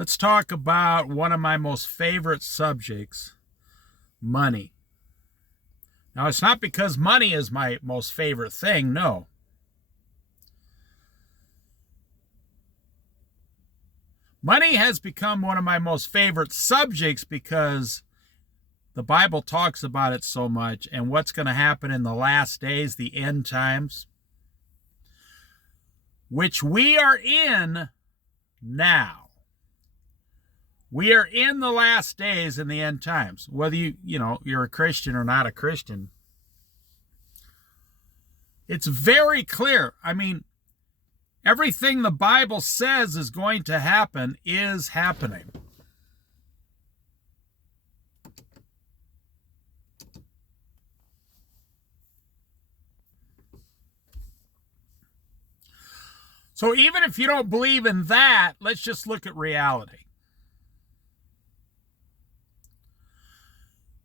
Let's talk about one of my most favorite subjects, money. Now, it's not because money is my most favorite thing, no. Money has become one of my most favorite subjects because the Bible talks about it so much and what's going to happen in the last days, the end times, which we are in now. We are in the last days in the end times, whether you're a Christian or not a Christian. It's very clear. I mean, everything the Bible says is going to happen is happening. So even if you don't believe in that, let's just look at reality.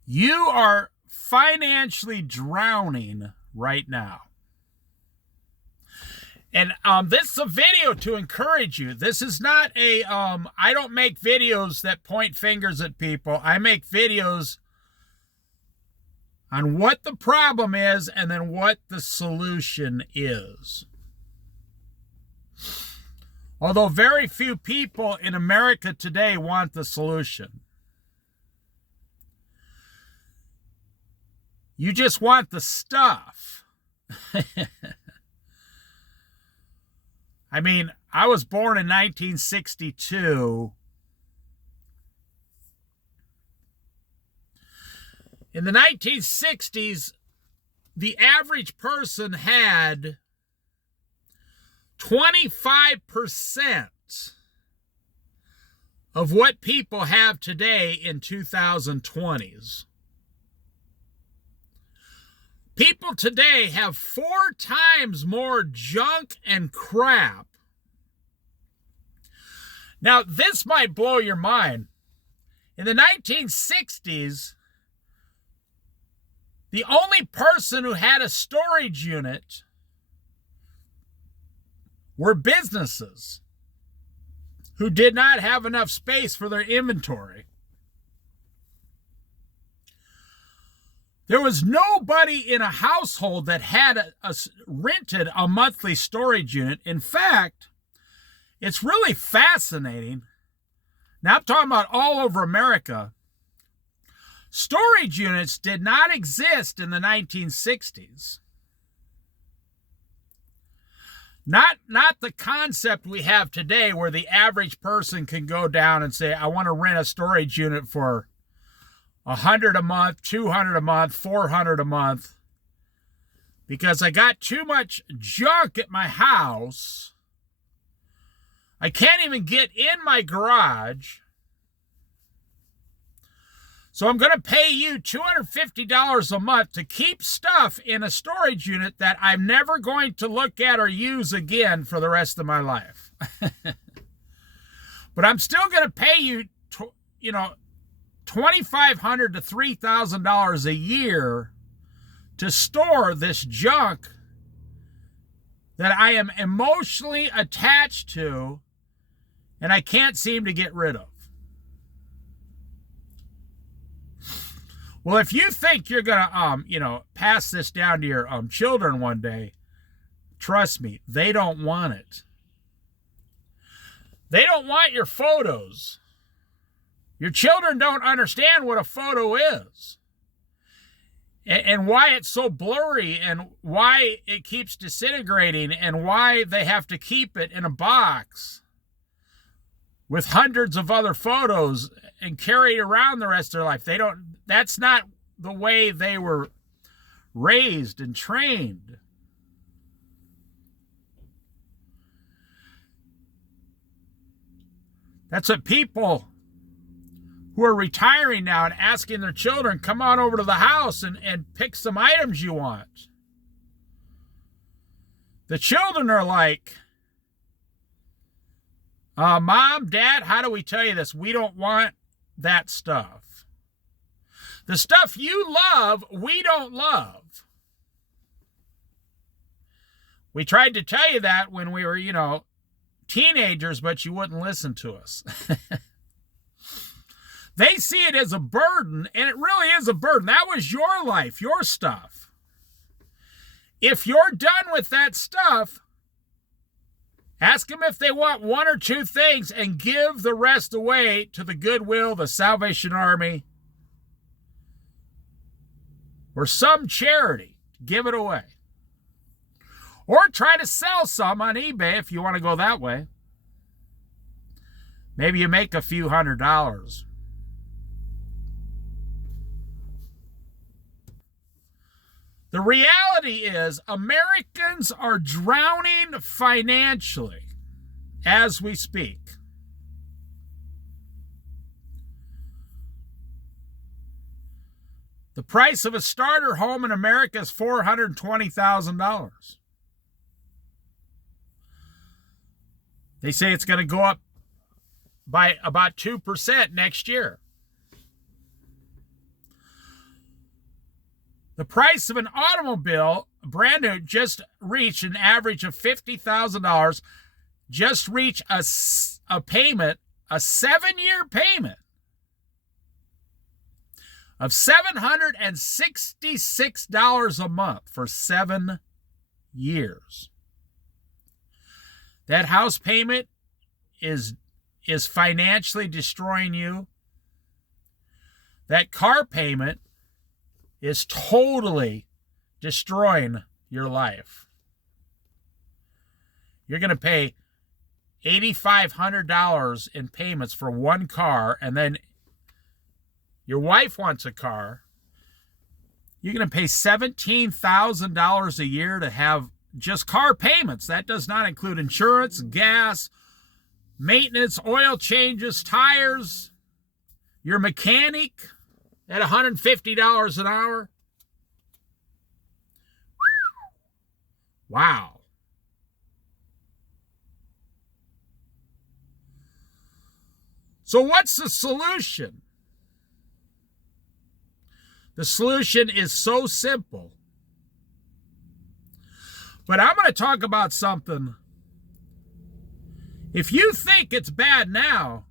You are financially drowning right now. And this is a video to encourage you. This is not I don't make videos that point fingers at people. I make videos on what the problem is and then what the solution is. Although very few people in America today want the solution. You just want the stuff. I mean, I was born in 1962. In the 1960s, the average person had 25% of what people have today in 2020s. People today have 4 times more junk and crap. Now, this might blow your mind. In the 1960s, the only person who had a storage unit were businesses who did not have enough space for their inventory. There was nobody in a household that had rented a monthly storage unit. In fact, it's really fascinating. Now I'm talking about all over America. Storage units did not exist in the 1960s. Not the concept we have today where the average person can go down and say, I want to rent a storage unit for $100 a month, $200 a month, $400 a month, because I got too much junk at my house. I can't even get in my garage. So I'm going to pay you $250 a month to keep stuff in a storage unit that I'm never going to look at or use again for the rest of my life. But I'm still going to pay you, $2,500 to $3,000 a year to store this junk that I am emotionally attached to and I can't seem to get rid of. Well, if you think you're going to, pass this down to your children one day, trust me, they don't want it. They don't want your photos. Your children don't understand what a photo is and why it's so blurry and why it keeps disintegrating and why they have to keep it in a box with hundreds of other photos and carry it around the rest of their life. That's not the way they were raised and trained. That's what people who are retiring now and asking their children, come on over to the house and pick some items you want. The children are like, Mom, Dad, how do we tell you this? We don't want that stuff. The stuff you love, we don't love. We tried to tell you that when we were, teenagers, but you wouldn't listen to us. They see it as a burden, and it really is a burden. That was your life, your stuff. If you're done with that stuff, ask them if they want one or two things and give the rest away to the Goodwill, the Salvation Army, or some charity. Give it away. Or try to sell some on eBay if you want to go that way. Maybe you make a few $100s. The reality is Americans are drowning financially as we speak. The price of a starter home in America is $420,000. They say it's going to go up by about 2% next year. The price of an automobile, brand new, just reached an average of $50,000, just reached a payment, a 7-year payment of $766 a month for 7 years. That house payment is financially destroying you. That car payment is totally destroying your life. You're going to pay $8,500 in payments for one car, and then your wife wants a car. You're going to pay $17,000 a year to have just car payments. That does not include insurance, gas, maintenance, oil changes, tires, your mechanic at $150 an hour. Wow. So what's the solution? The solution is so simple. But I'm going to talk about something. If you think it's bad now,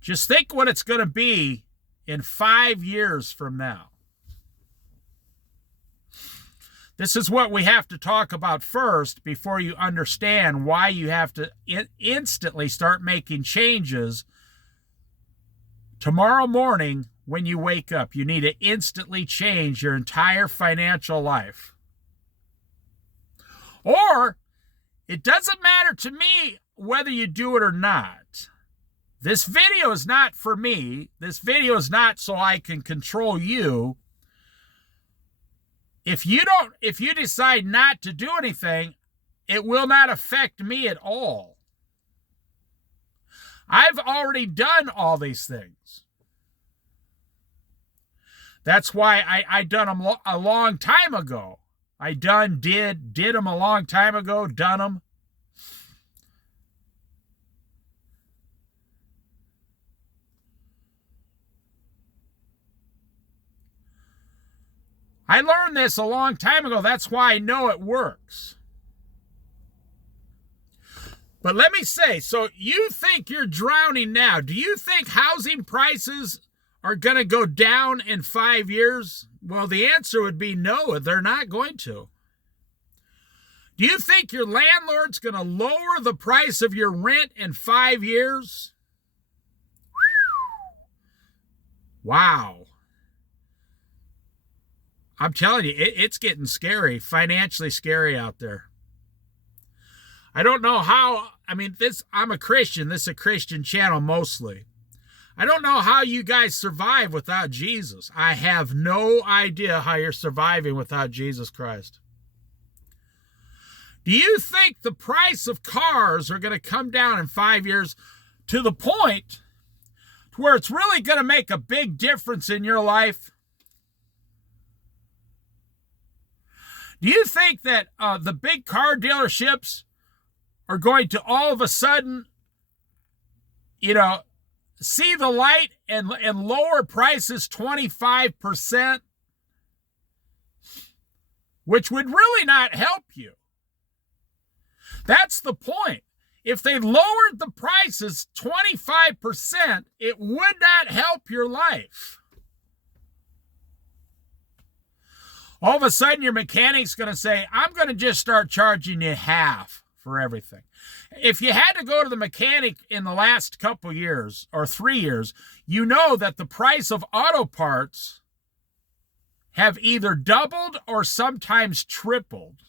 just think what it's going to be in 5 years from now. This is what we have to talk about first before you understand why you have to instantly start making changes. Tomorrow morning, when you wake up, you need to instantly change your entire financial life. Or, it doesn't matter to me whether you do it or not. This video is not for me. This video is not so I can control you. If you decide not to do anything, it will not affect me at all. I've already done all these things. That's why I done them a long time ago. did them a long time ago, done them. I learned this a long time ago. That's why I know it works. But let me say, so you think you're drowning now. Do you think housing prices are going to go down in 5 years? Well, the answer would be no, they're not going to. Do you think your landlord's going to lower the price of your rent in 5 years? Wow. I'm telling you, it's getting scary, financially scary out there. I don't know how, I'm a Christian. This is a Christian channel mostly. I don't know how you guys survive without Jesus. I have no idea how you're surviving without Jesus Christ. Do you think the price of cars are going to come down in 5 years to the point to where it's really going to make a big difference in your life? Do you think that the big car dealerships are going to all of a sudden, see the light and lower prices 25%? Which would really not help you. That's the point. If they lowered the prices 25%, it would not help your life. All of a sudden, your mechanic's going to say, I'm going to just start charging you half for everything. If you had to go to the mechanic in the last couple years or 3 years, you know that the price of auto parts have either doubled or sometimes tripled.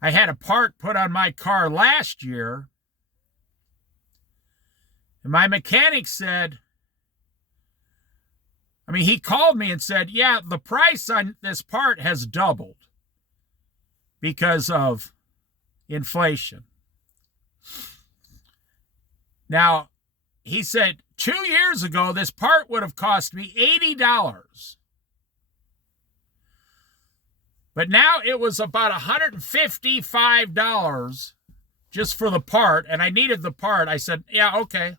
I had a part put on my car last year, and my mechanic said, he called me and said, yeah, the price on this part has doubled because of inflation. Now, he said 2 years ago, this part would have cost me $80. But now it was about $155 just for the part, and I needed the part. I said, yeah, okay.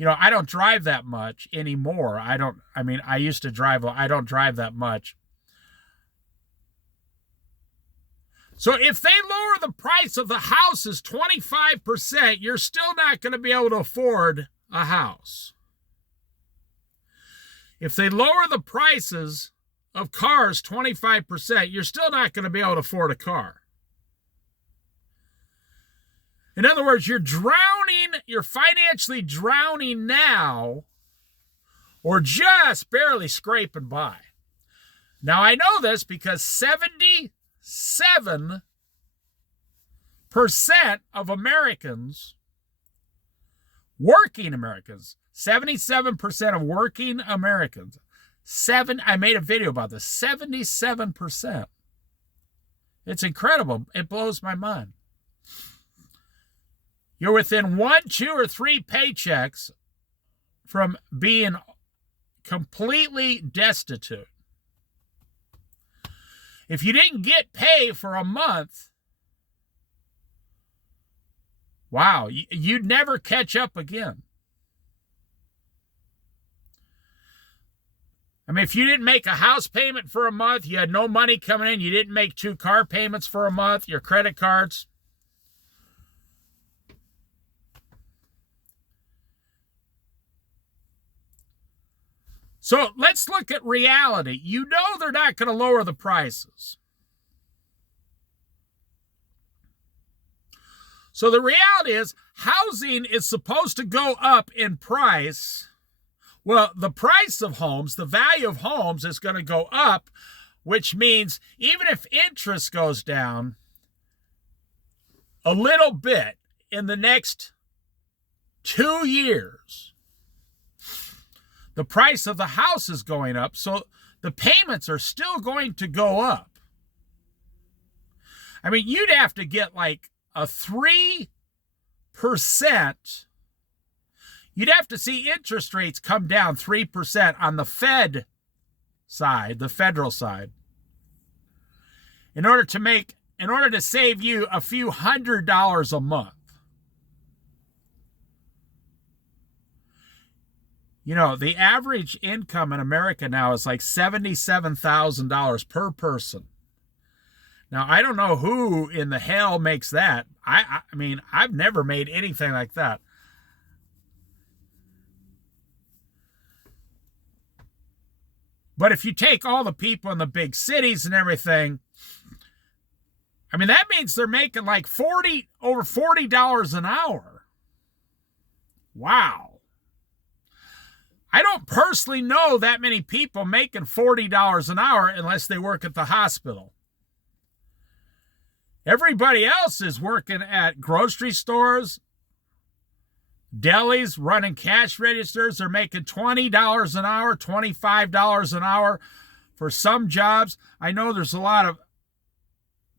I don't drive that much anymore. I used to drive, I don't drive that much. So if they lower the price of the houses 25%, you're still not going to be able to afford a house. If they lower the prices of cars 25%, you're still not going to be able to afford a car. In other words, you're financially drowning now, or just barely scraping by. Now, I know this because 77% of Americans, working Americans, 77% of working Americans, I made a video about this, 77%. It's incredible. It blows my mind. You're within 1, 2, or 3 paychecks from being completely destitute. If you didn't get pay for a month, wow, you'd never catch up again. If you didn't make a house payment for a month, you had no money coming in, you didn't make 2 car payments for a month, your credit cards. So let's look at reality. You know they're not going to lower the prices. So the reality is housing is supposed to go up in price. Well, the price of homes, the value of homes is going to go up, which means even if interest goes down a little bit in the next 2 years, the price of the house is going up, so the payments are still going to go up. You'd have to get like a 3%. You'd have to see interest rates come down 3% on the Fed side, the federal side, in order to save you a few $100s a month. The average income in America now is like $77,000 per person. Now, I don't know who in the hell makes that. I've never made anything like that. But if you take all the people in the big cities and everything, that means they're making like over $40 an hour. Wow. I don't personally know that many people making $40 an hour unless they work at the hospital. Everybody else is working at grocery stores, delis, running cash registers. They're making $20 an hour, $25 an hour for some jobs. I know there's a lot of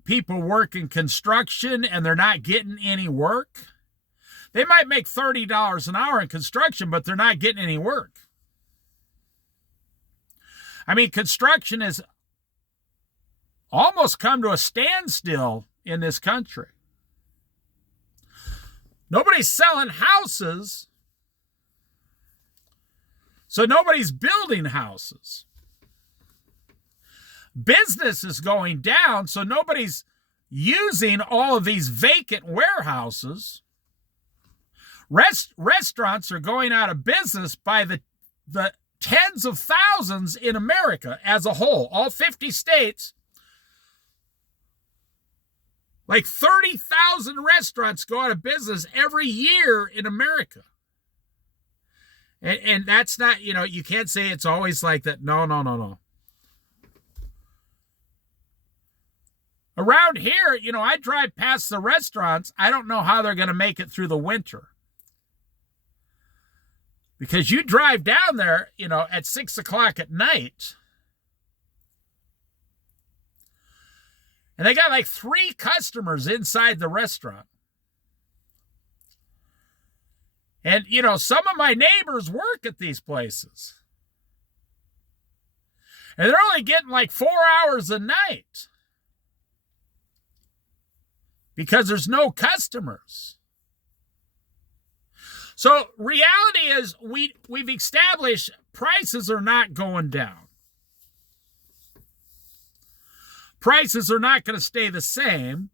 people working construction and they're not getting any work. They might make $30 an hour in construction, but they're not getting any work. Construction has almost come to a standstill in this country. Nobody's selling houses. So nobody's building houses. Business is going down, so nobody's using all of these vacant warehouses. Restaurants are going out of business by the tens of thousands in America as a whole, all 50 states. Like 30,000 restaurants go out of business every year in America. And that's not, you can't say it's always like that. No. Around here, I drive past the restaurants. I don't know how they're going to make it through the winter. Because you drive down there, at 6 o'clock at night, and they got like 3 customers inside the restaurant. And, some of my neighbors work at these places. And they're only getting like 4 hours a night. Because there's no customers. So reality is we've established prices are not going down. Prices are not going to stay the same.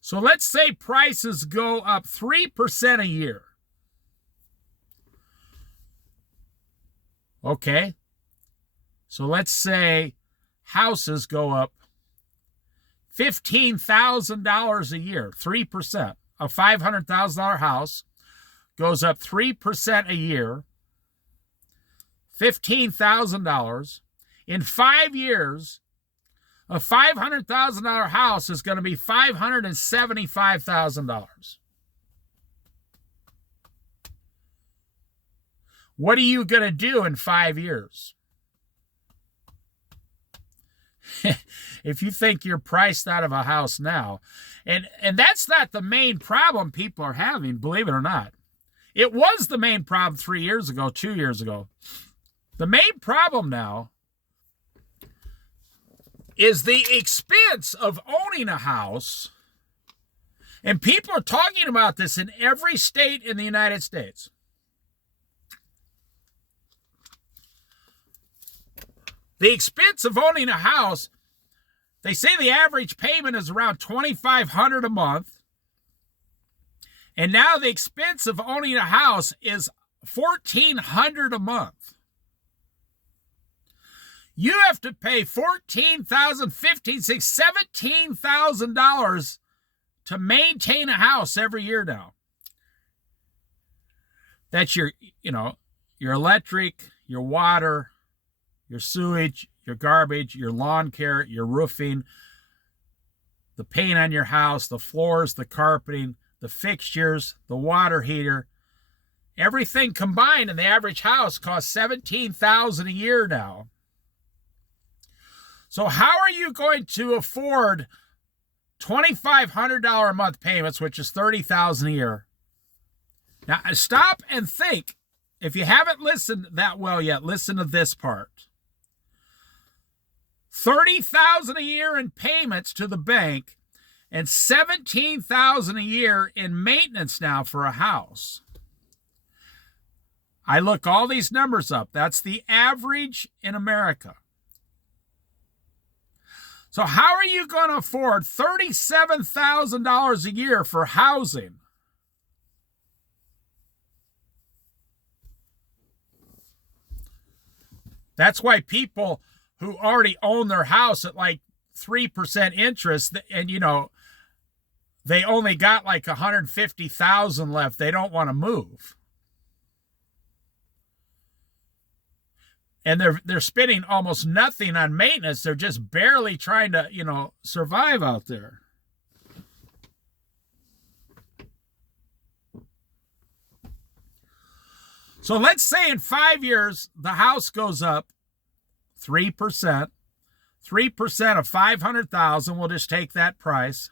So let's say prices go up 3% a year. Okay. So let's say houses go up $15,000 a year, 3%. A $500,000 house goes up 3% a year, $15,000. In 5 years, a $500,000 house is going to be $575,000. What are you going to do in 5 years? If you think you're priced out of a house now, and that's not the main problem people are having, believe it or not. It was the main problem 3 years ago, 2 years ago. The main problem now is the expense of owning a house, and people are talking about this in every state in the United States. The expense of owning a house, they say the average payment is around $2,500 a month. And now the expense of owning a house is $1,400 a month. You have to pay $14,000, $15,000, $16,000, $17,000 to maintain a house every year now. That's your electric, your water, your sewage, your garbage, your lawn care, your roofing, the paint on your house, the floors, the carpeting, the fixtures, the water heater. Everything combined in the average house costs $17,000 a year now. So how are you going to afford $2,500 a month payments, which is $30,000 a year? Now stop and think. If you haven't listened that well yet, listen to this part. $30,000 a year in payments to the bank and $17,000 a year in maintenance now for a house. I look all these numbers up. That's the average in America. So how are you going to afford $37,000 a year for housing? That's why people who already own their house at like 3% interest, and they only got like $150,000 left, they don't want to move. And they're spending almost nothing on maintenance. They're just barely trying to, survive out there. So let's say in 5 years, the house goes up 3%. 3% of $500,000, we'll just take that price.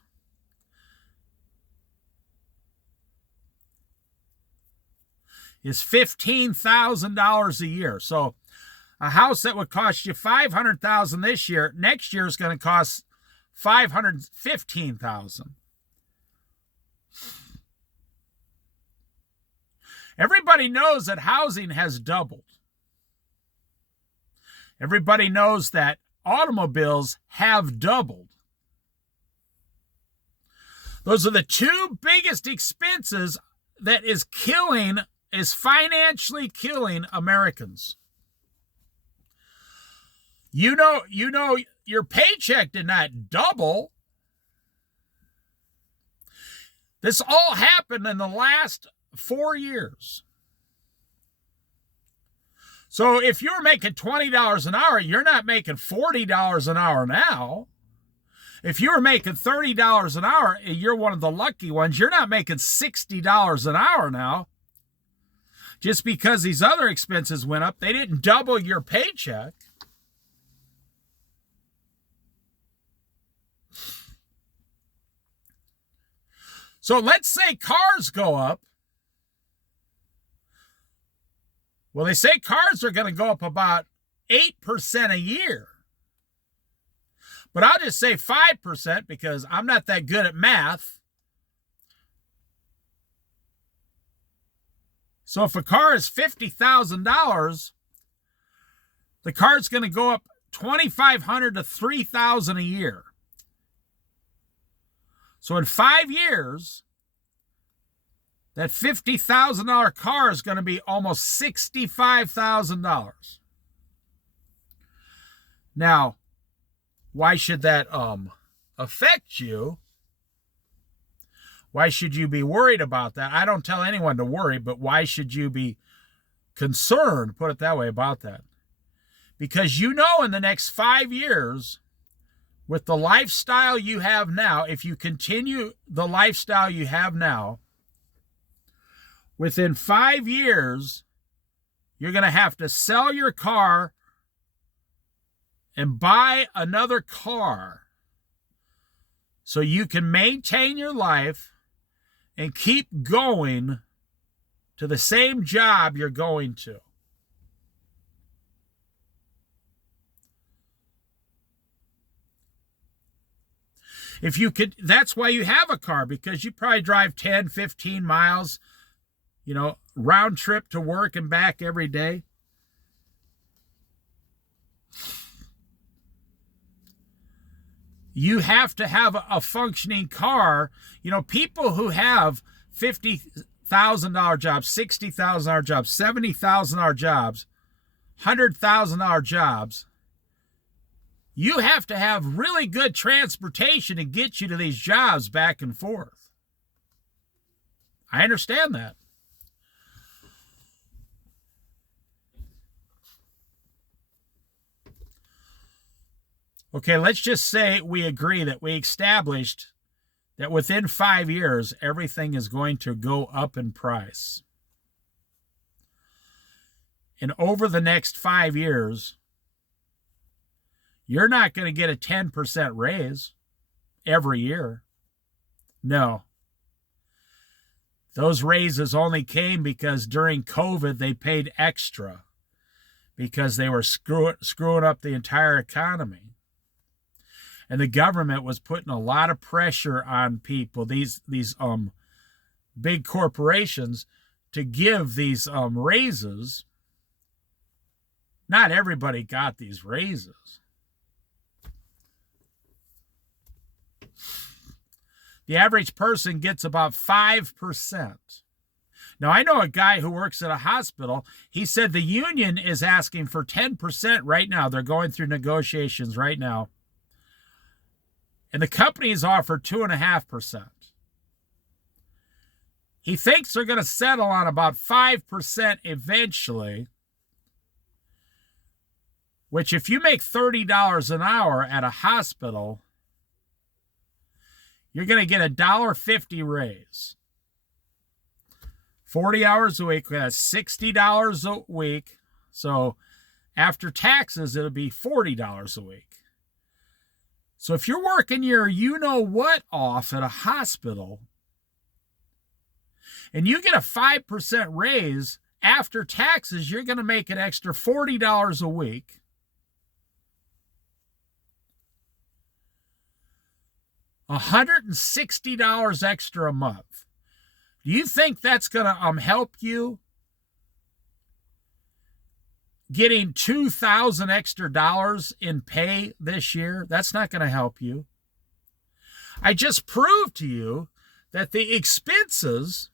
Is $15,000 a year. So a house that would cost you $500,000 this year, next year is going to cost $515,000. Everybody knows that housing has doubled. Everybody knows that automobiles have doubled. Those are the two biggest expenses that is financially killing Americans. You know, your paycheck did not double. This all happened in the last 4 years. So if you're making $20 an hour, you're not making $40 an hour now. If you're making $30 an hour, you're one of the lucky ones. You're not making $60 an hour now. Just because these other expenses went up, they didn't double your paycheck. So let's say cars go up. Well, they say cars are going to go up about 8% a year. But I'll just say 5% because I'm not that good at math. So if a car is $50,000, the car's going to go up $2,500 to $3,000 a year. So in 5 years, that $50,000 car is going to be almost $65,000. Now, why should that affect you? Why should you be worried about that? I don't tell anyone to worry, but why should you be concerned, put it that way, about that? Because you know in the next 5 years, with the lifestyle you have now, if you continue the lifestyle you have now, within 5 years, you're going to have to sell your car and buy another car so you can maintain your life and keep going to the same job you're going to. If you could, that's why you have a car, because you probably drive 10, 15 miles, round trip to work and back every day. You have to have a functioning car. People who have $50,000 jobs, $60,000 jobs, $70,000 jobs, $100,000 jobs, you have to have really good transportation to get you to these jobs back and forth. I understand that. Okay, let's just say we agree that we established that within 5 years, everything is going to go up in price. And over the next 5 years, you're not going to get a 10% raise every year. No. Those raises only came because during COVID, they paid extra because they were screwing up the entire economy. And the government was putting a lot of pressure on people, these big corporations, to give these raises. Not everybody got these raises. The average person gets about 5%. Now, I know a guy who works at a hospital. He said the union is asking for 10% right now. They're going through negotiations right now. And the companies offer 2.5%. He thinks they're going to settle on about 5% eventually, which if you make $30 an hour at a hospital, you're going to get a $1.50 raise. 40 hours a week, that's $60 a week. So after taxes, it'll be $40 a week. So if you're working your you-know-what off at a hospital, and you get a 5% raise after taxes, you're going to make an extra $40 a week. $160 extra a month. Do you think that's going to help you getting $2,000 extra in pay this year. That's not going to help you. I just proved to you that the expenses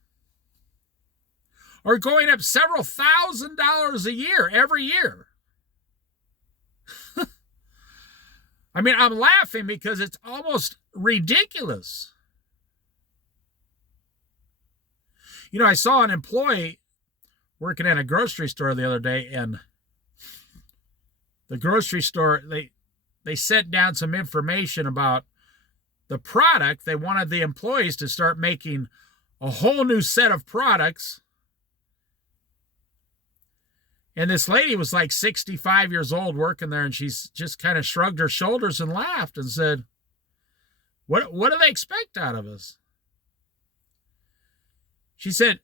are going up several $1,000s a year, every year. I mean, I'm laughing because it's almost ridiculous. You know, I saw an employee working at a grocery store the other day, and the grocery store, they sent down some information about the product. They wanted the employees to start making a whole new set of products. And this lady was like 65 years old working there, and she's just kind of shrugged her shoulders and laughed and said, what do they expect out of us? She said,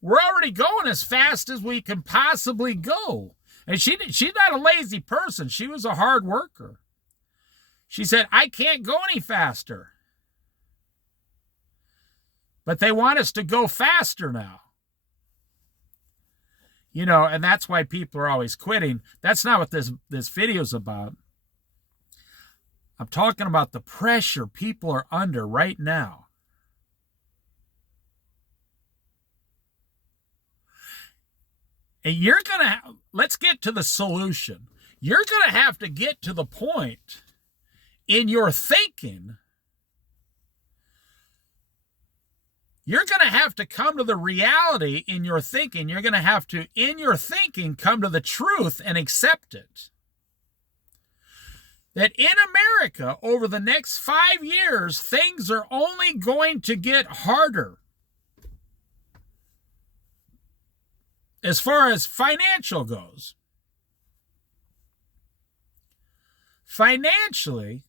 we're already going as fast as we can possibly go. And she's not a lazy person. She was a hard worker. She said, I can't go any faster. But they want us to go faster now. You know, and that's why people are always quitting. That's not what this video's about. I'm talking about the pressure people are under right now. And you're going to, let's get to the solution. You're going to have to get to the point in your thinking. You're going to have to come to the reality in your thinking. You're going to have to, in your thinking, come to the truth and accept it. That in America, over the next 5 years, things are only going to get harder. As far as financial goes. Financially,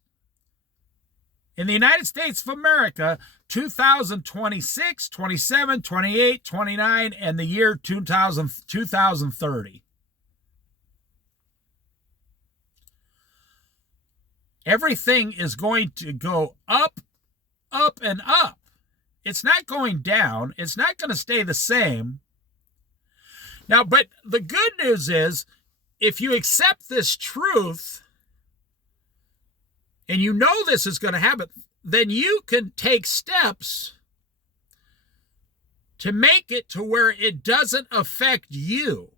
in the United States of America, 2026, 27, 28, 29, and the year 2030. Everything is going to go up, up, and up. It's not going down. It's not going to stay the same. Now, but the good news is, if you accept this truth, and you know this is going to happen, then you can take steps to make it to where it doesn't affect you.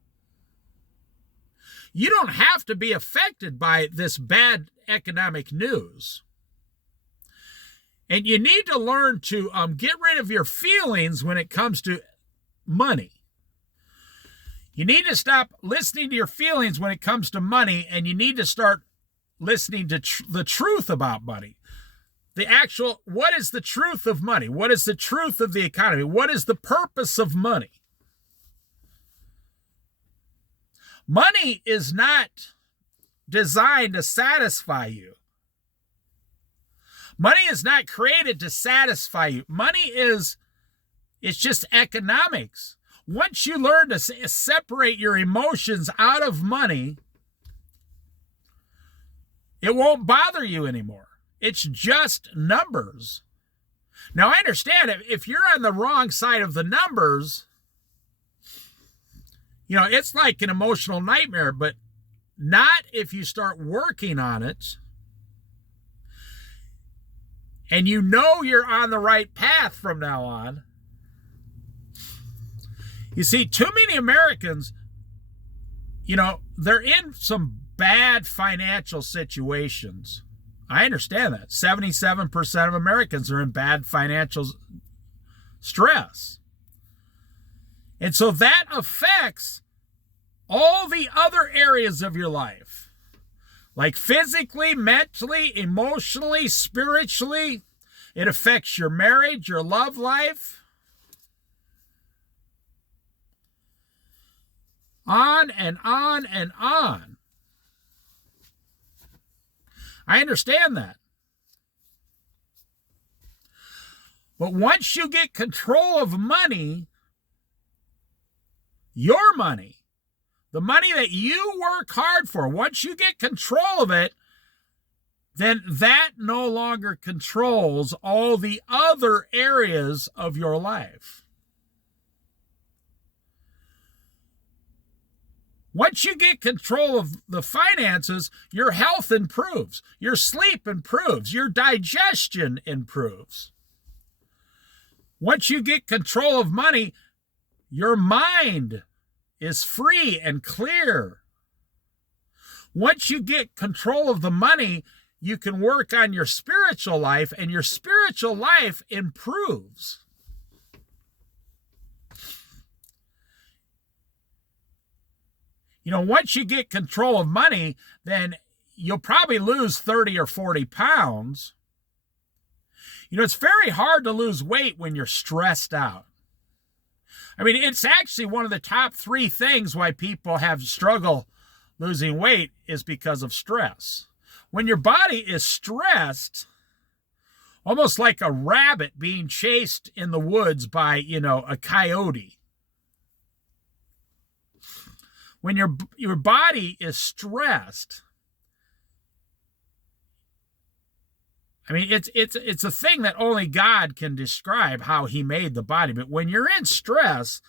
You don't have to be affected by this bad economic news. And you need to learn to get rid of your feelings when it comes to money. You need to stop listening to your feelings when it comes to money, and you need to start listening to the truth about money. The actual, what is the truth of money? What is the truth of the economy? What is the purpose of money? Money is not designed to satisfy you. Money is not created to satisfy you. Money it's just economics. Once you learn to separate your emotions out of money, it won't bother you anymore. It's just numbers. Now, I understand if you're on the wrong side of the numbers, you know, it's like an emotional nightmare, but not if you start working on it and you know you're on the right path from now on. You see, too many Americans, you know, they're in some bad financial situations. I understand that. 77% of Americans are in bad financial stress. And so that affects all the other areas of your life, like physically, mentally, emotionally, spiritually. It affects your marriage, your love life. On and on and on. I understand that. But once you get control of money, your money, the money that you work hard for, once you get control of it, then that no longer controls all the other areas of your life. Once you get control of the finances, your health improves, your sleep improves, your digestion improves. Once you get control of money, your mind is free and clear. Once you get control of the money, you can work on your spiritual life, and your spiritual life improves. Once you get control of money, then you'll probably lose 30 or 40 pounds. It's very hard to lose weight when you're stressed out. I mean, it's actually one of the top 3 things why people have struggle losing weight is because of stress. When your body is stressed, almost like a rabbit being chased in the woods by, a coyote. When your body is stressed, I mean, it's a thing that only God can describe how he made the body. But when you're in stress,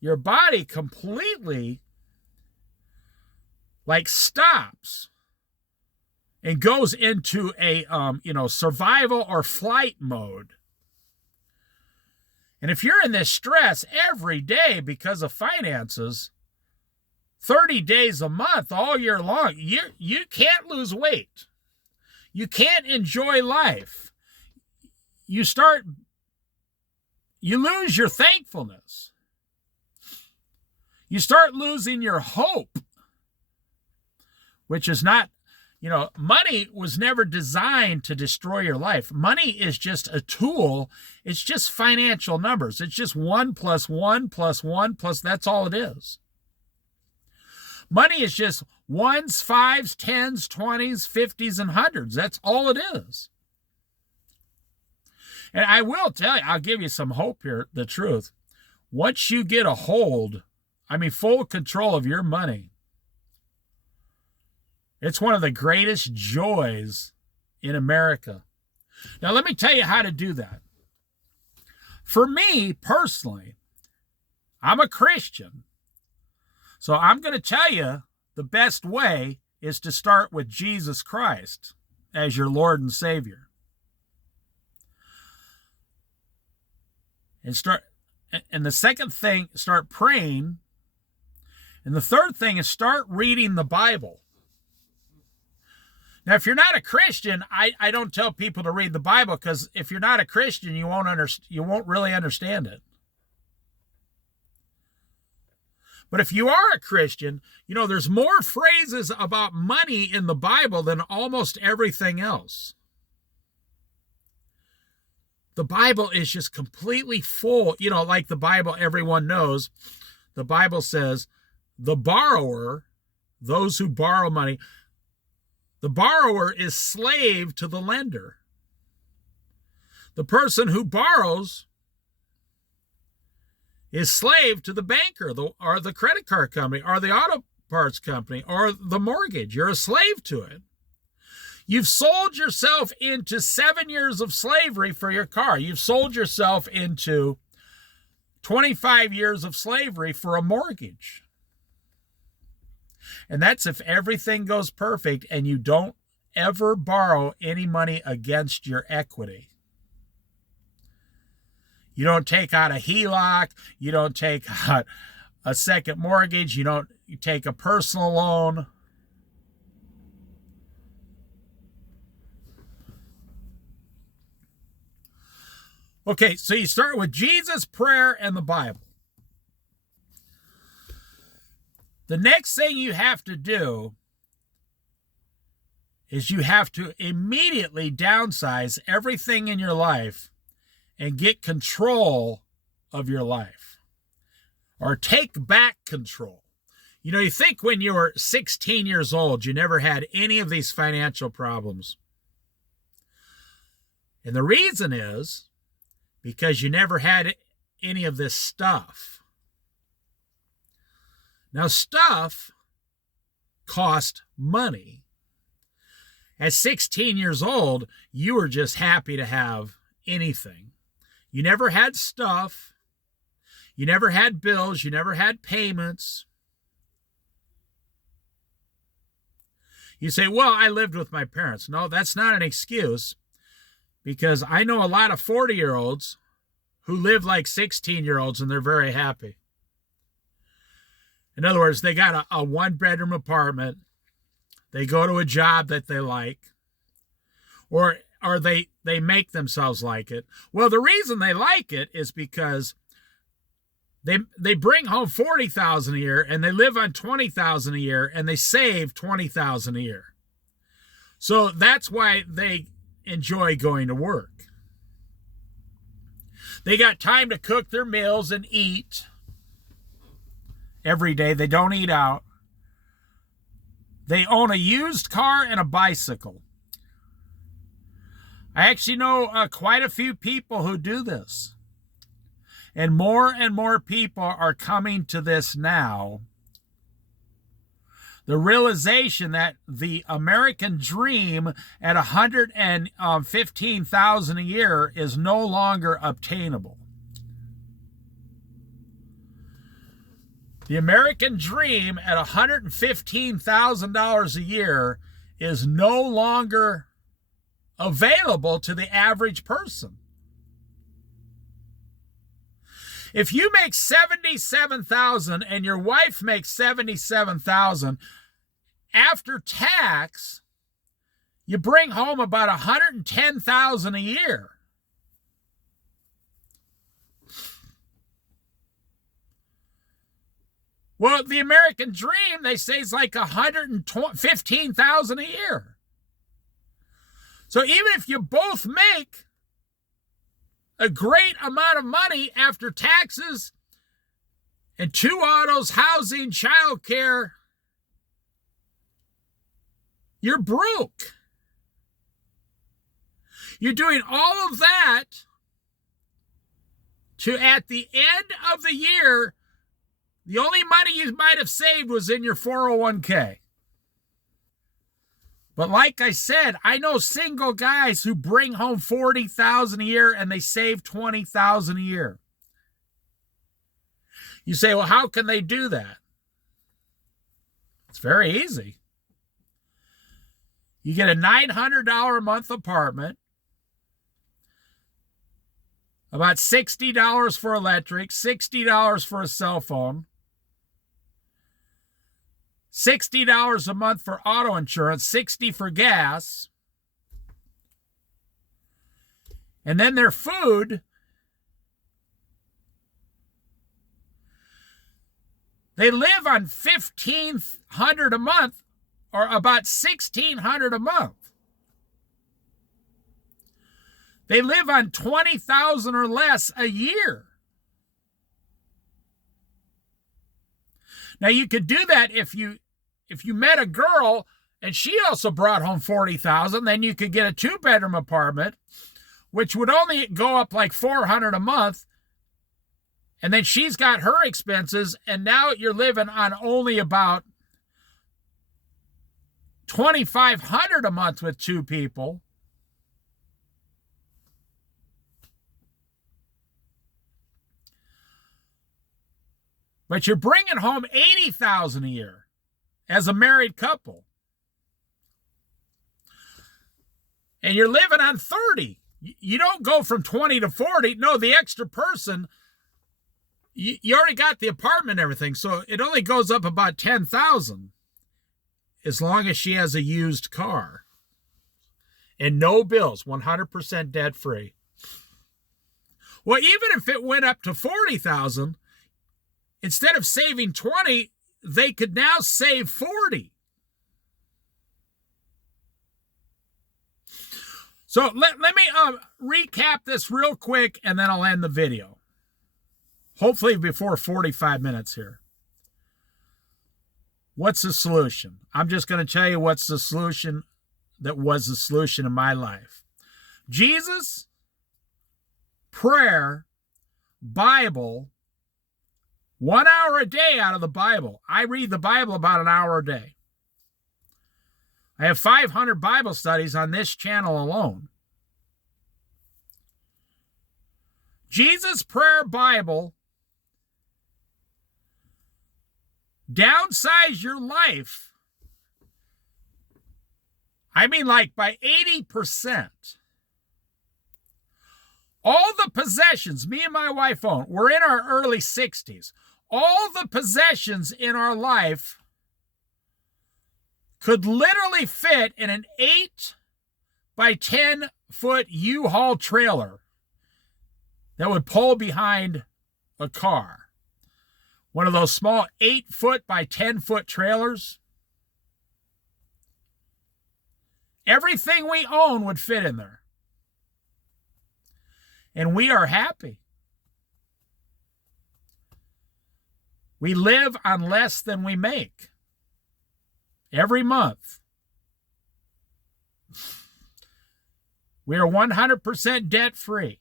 your body completely stops and goes into a survival or flight mode. And if you're in this stress every day because of finances, 30 days a month, all year long, you can't lose weight. You can't enjoy life. You lose your thankfulness. You start losing your hope, which is not, money was never designed to destroy your life. Money is just a tool. It's just financial numbers. It's just 1 + 1 + 1 +, that's all it is. Money is just 1s, 5s, 10s, 20s, 50s, and 100s. That's all it is. And I will tell you, I'll give you some hope here, the truth. Once you get a full control of your money, it's one of the greatest joys in America. Now, let me tell you how to do that. For me, personally, I'm a Christian. So I'm going to tell you the best way is to start with Jesus Christ as your Lord and Savior. And the second thing, start praying. And the third thing is start reading the Bible. Now, if you're not a Christian, I don't tell people to read the Bible, because if you're not a Christian, you won't really understand it. But if you are a Christian, there's more phrases about money in the Bible than almost everything else. The Bible is just completely full. Like the Bible everyone knows, the Bible says the borrower, those who borrow money, the borrower is slave to the lender. The person who borrows is slave to the banker or the credit card company or the auto parts company or the mortgage. You're a slave to it. You've sold yourself into 7 years of slavery for your car. You've sold yourself into 25 years of slavery for a mortgage. And that's if everything goes perfect and you don't ever borrow any money against your equity. You don't take out a HELOC. You don't take out a second mortgage. You take a personal loan. Okay, so you start with Jesus, prayer, and the Bible. The next thing you have to do is you have to immediately downsize everything in your life and get control of your life, or take back control. You think when you were 16 years old, you never had any of these financial problems. And the reason is because you never had any of this stuff. Now, stuff cost money. At 16 years old, you were just happy to have anything. You never had stuff. You never had bills. You never had payments. You say, well, I lived with my parents. No, that's not an excuse, because I know a lot of 40-year-olds who live like 16-year-olds and they're very happy. In other words, they got a one-bedroom apartment. They go to a job that they like, or they make themselves like it. Well, the reason they like it is because they bring home $40,000 a year and they live on $20,000 a year and they save $20,000 a year. So that's why they enjoy going to work. They got time to cook their meals and eat every day. They don't eat out. They own a used car and a bicycle. I actually know quite a few people who do this. And more people are coming to this now. The realization that the American dream at $115,000 a year is no longer obtainable. The American dream at $115,000 a year is no longer available to the average person. If you make $77,000 and your wife makes $77,000, after tax, you bring home about $110,000 a year. Well, the American dream, they say, is like $115,000 a year. So even if you both make a great amount of money after taxes and 2 autos, housing, childcare, you're broke. You're doing all of that to, at the end of the year, the only money you might have saved was in your 401k. But like I said, I know single guys who bring home $40,000 a year and they save $20,000 a year. You say, well, how can they do that? It's very easy. You get a $900 a month apartment, about $60 for electric, $60 for a cell phone, $60 a month for auto insurance, $60 for gas, and then their food. They live on $1,500 a month, or about $1,600 a month. They live on $20,000 or less a year. Now, you could do that if you met a girl and she also brought home $40,000, then you could get a 2-bedroom apartment, which would only go up like $400 a month. And then she's got her expenses, and now you're living on only about $2,500 a month with 2 people. But you're bringing home $80,000 a year as a married couple. And you're living on 30. You don't go from 20 to 40. No, the extra person, you already got the apartment and everything, so it only goes up about $10,000 as long as she has a used car. And no bills, 100% debt-free. Well, even if it went up to $40,000, instead of saving 20, they could now save 40. So let me recap this real quick, and then I'll end the video. Hopefully before 45 minutes here. What's the solution? I'm just going to tell you what's the solution that was the solution in my life. Jesus, prayer, Bible, 1 hour a day out of the Bible. I read the Bible about an hour a day. I have 500 Bible studies on this channel alone. Jesus, prayer, Bible, downsize your life I mean like by 80%. All the possessions me and my wife own, we're in our early 60s. All the possessions in our life could literally fit in an 8 by 10 foot U-Haul trailer that would pull behind a car. One of those small 8 foot by 10 foot trailers. Everything we own would fit in there. And we are happy. We live on less than we make every month. We are 100% debt free.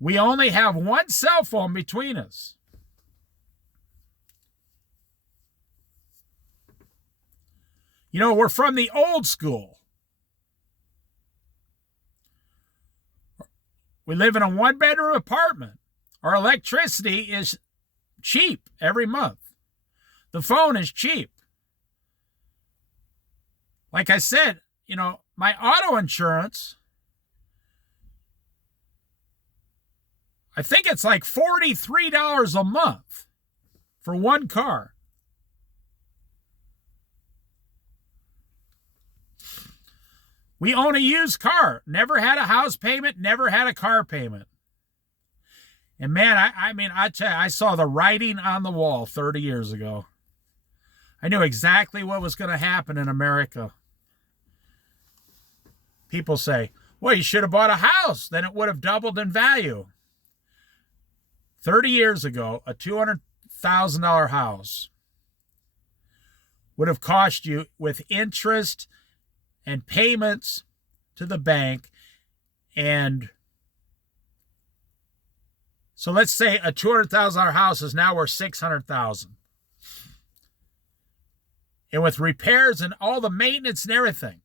We only have one cell phone between us. You know, we're from the old school. We live in a one-bedroom apartment. Our electricity is cheap every month. The phone is cheap. Like I said, you know, my auto insurance, I think it's like $43 a month for one car. We own a used car. Never had a house payment, never had a car payment. And man, I tell you, I saw the writing on the wall 30 years ago. I knew exactly what was going to happen in America. People say, well, you should have bought a house. Then it would have doubled in value. 30 years ago, a $200,000 house would have cost you, with interest and payments to the bank, and so let's say a $200,000 house is now worth $600,000. And with repairs and all the maintenance and everything,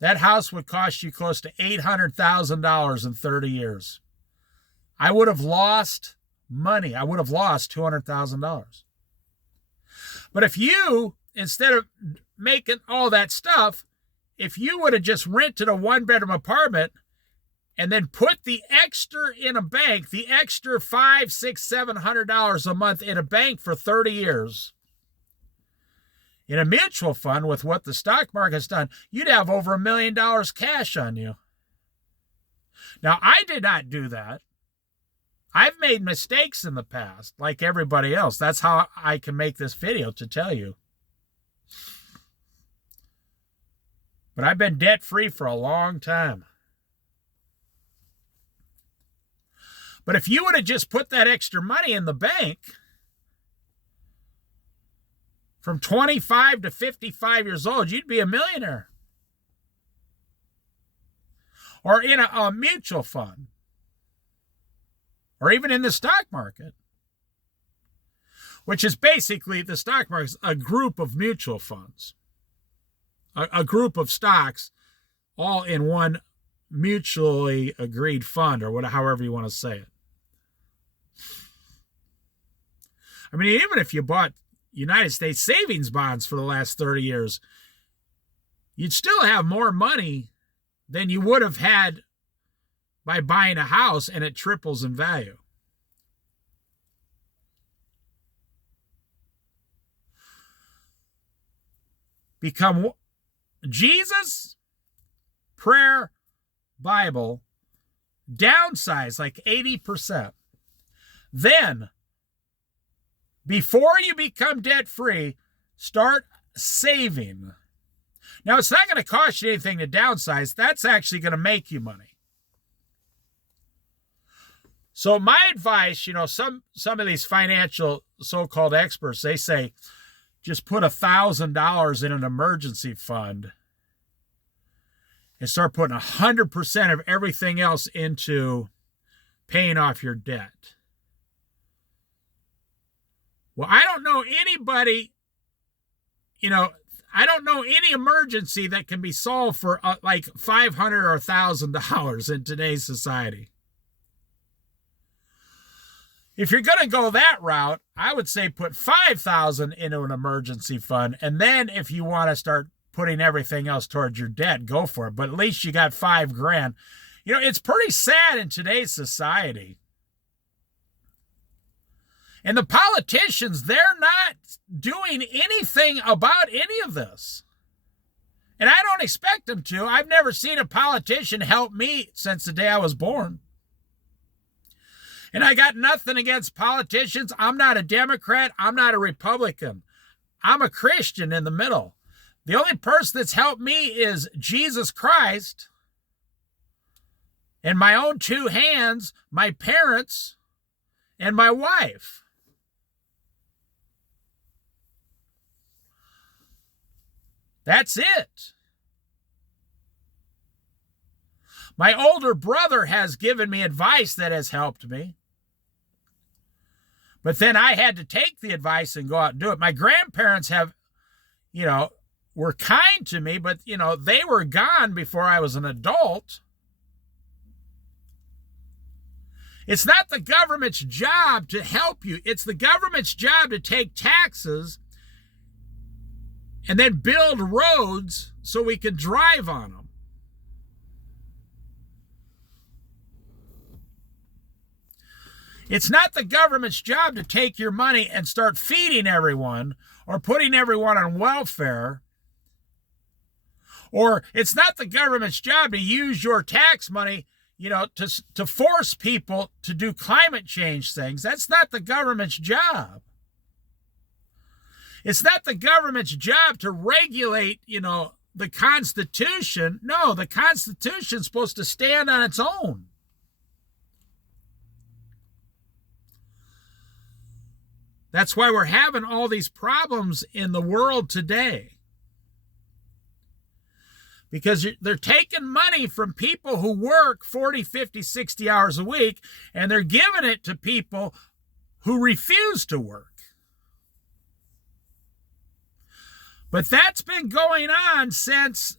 that house would cost you close to $800,000 in 30 years. I would have lost money. I would have lost $200,000. But if you, instead of making all that stuff, if you would have just rented a one-bedroom apartment and then put the extra in a bank, the extra $500, $600, $700 a month in a bank for 30 years, in a mutual fund with what the stock market's done, you'd have over $1 million cash on you. Now, I did not do that. I've made mistakes in the past, like everybody else. That's how I can make this video, to tell you. But I've been debt-free for a long time. But if you would have just put that extra money in the bank from 25 to 55 years old, you'd be a millionaire. Or in a mutual fund. Or even in the stock market. Which is basically, the stock market is a group of mutual funds. A group of stocks all in one mutually agreed fund, or however you want to say it. I mean, even if you bought United States savings bonds for the last 30 years, you'd still have more money than you would have had by buying a house, and it triples in value. Become Jesus, prayer, Bible, downsize like 80%. Then, before you become debt-free, start saving. Now, it's not going to cost you anything to downsize. That's actually going to make you money. So my advice, you know, some of these financial so-called experts, they say, just put $1,000 in an emergency fund and start putting 100% of everything else into paying off your debt. Well, I don't know anybody, you know, I don't know any emergency that can be solved for like $500 or $1,000 in today's society. If you're going to go that route, I would say put $5,000 into an emergency fund. And then if you want to start putting everything else towards your debt, go for it. But at least you got $5,000. You know, it's pretty sad in today's society. And the politicians, they're not doing anything about any of this. And I don't expect them to. I've never seen a politician help me since the day I was born. And I got nothing against politicians. I'm not a Democrat. I'm not a Republican. I'm a Christian in the middle. The only person that's helped me is Jesus Christ and my own two hands, my parents, and my wife. That's it. My older brother has given me advice that has helped me. But then I had to take the advice and go out and do it. My grandparents have, were kind to me, but, they were gone before I was an adult. It's not the government's job to help you. It's the government's job to take taxes and then build roads so we can drive on them. It's not the government's job to take your money and start feeding everyone or putting everyone on welfare. Or it's not the government's job to use your tax money, to force people to do climate change things. That's not the government's job. It's not the government's job to regulate, the Constitution. No, the Constitution's supposed to stand on its own. That's why we're having all these problems in the world today. Because they're taking money from people who work 40, 50, 60 hours a week, and they're giving it to people who refuse to work. But that's been going on since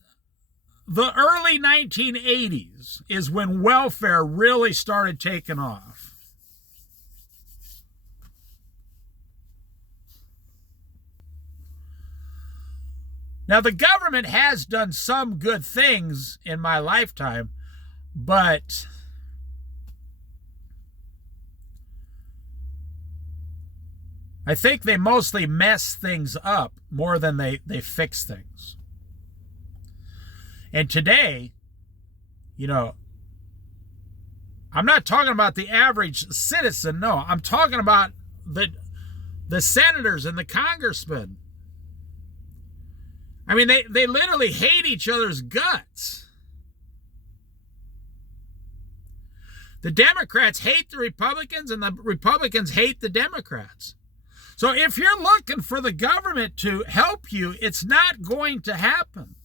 the early 1980s is when welfare really started taking off. Now, the government has done some good things in my lifetime, but I think they mostly mess things up more than they fix things. And today, I'm not talking about the average citizen. No, I'm talking about the senators and the congressmen. I mean, they literally hate each other's guts. The Democrats hate the Republicans, and the Republicans hate the Democrats. So if you're looking for the government to help you, it's not going to happen.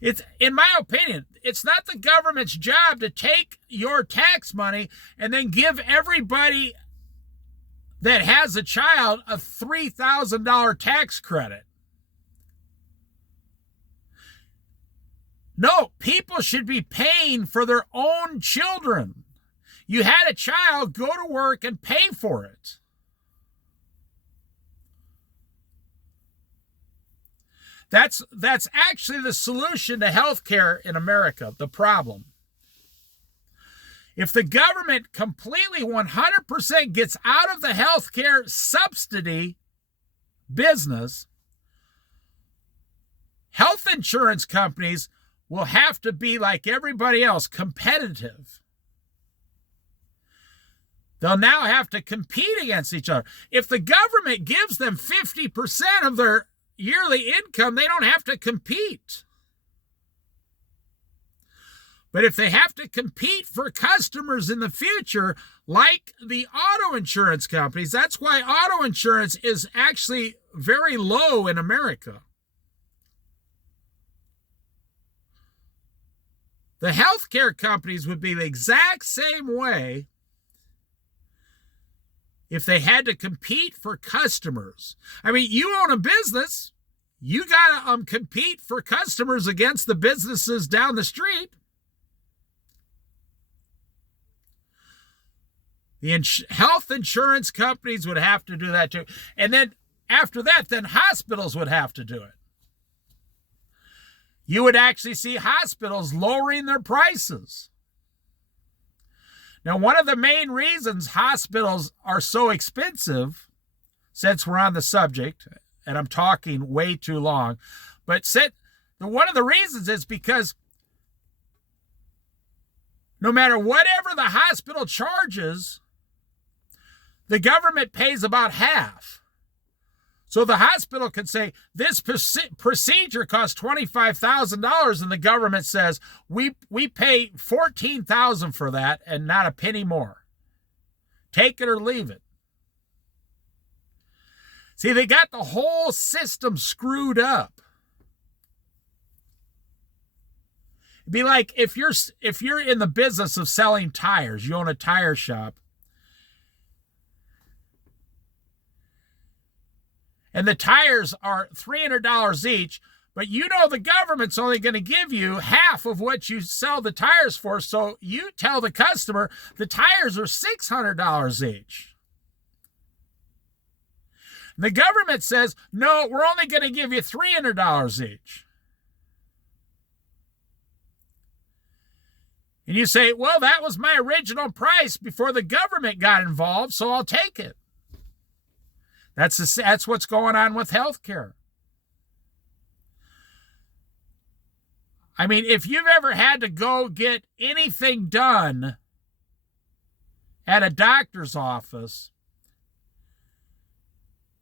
It's, in my opinion, it's not the government's job to take your tax money and then give everybody that has a child a $3,000 tax credit. No, people should be paying for their own children. You had a child, go to work and pay for it. That's actually the solution to healthcare in America, the problem. If the government completely 100% gets out of the healthcare subsidy business, health insurance companies will have to be like everybody else, competitive. They'll now have to compete against each other. If the government gives them 50% of their yearly income, they don't have to compete. But if they have to compete for customers in the future, like the auto insurance companies, that's why auto insurance is actually very low in America. The healthcare companies would be the exact same way if they had to compete for customers. I mean, you own a business, you got to compete for customers against the businesses down the street. The health insurance companies would have to do that too. And then after that, then hospitals would have to do it. you would actually see hospitals lowering their prices. Now, one of the main reasons hospitals are so expensive, since we're on the subject, and I'm talking way too long, but one of the reasons is because no matter whatever the hospital charges, the government pays about half. So the hospital could say, this procedure costs $25,000, and the government says, we pay $14,000 for that and not a penny more. Take it or leave it. See, they got the whole system screwed up. It'd be like if you're in the business of selling tires, you own a tire shop, and the tires are $300 each, but you know the government's only going to give you half of what you sell the tires for, so you tell the customer the tires are $600 each. And the government says, no, we're only going to give you $300 each. And you say, well, that was my original price before the government got involved, so I'll take it. That's what's going on with healthcare. I mean, if you've ever had to go get anything done at a doctor's office,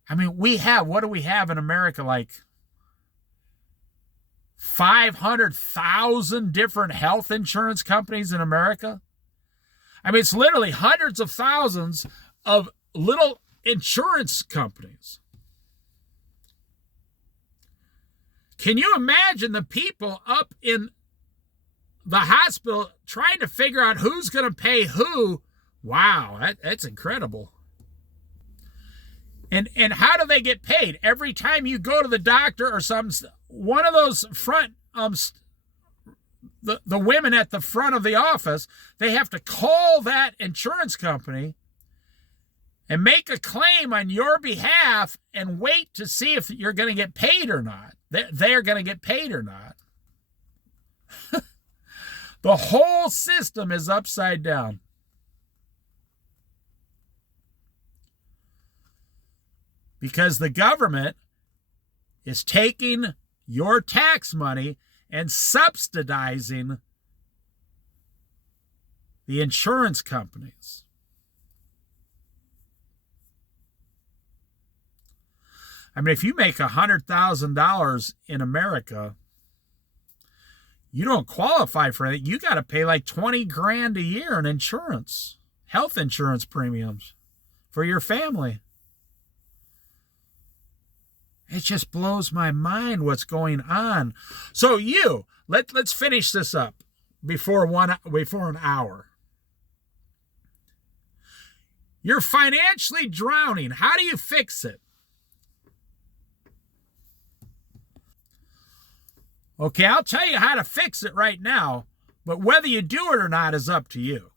I mean, what do we have in America? Like 500,000 different health insurance companies in America? I mean, it's literally hundreds of thousands of little insurance companies. Can you imagine the people up in the hospital trying to figure out who's going to pay who? Wow, that's incredible. And how do they get paid? Every time you go to the doctor or something, one of those front the women at the front of the office, they have to call that insurance company and make a claim on your behalf and wait to see if you're going to get paid or not. They're going to get paid or not. The whole system is upside down. Because the government is taking your tax money and subsidizing the insurance companies. I mean, if you make $100,000 in America, you don't qualify for it. You got to pay like $20,000 a year in insurance, health insurance premiums for your family. It just blows my mind what's going on. So let's finish this up before an hour. You're financially drowning. How do you fix it? Okay, I'll tell you how to fix it right now, but whether you do it or not is up to you.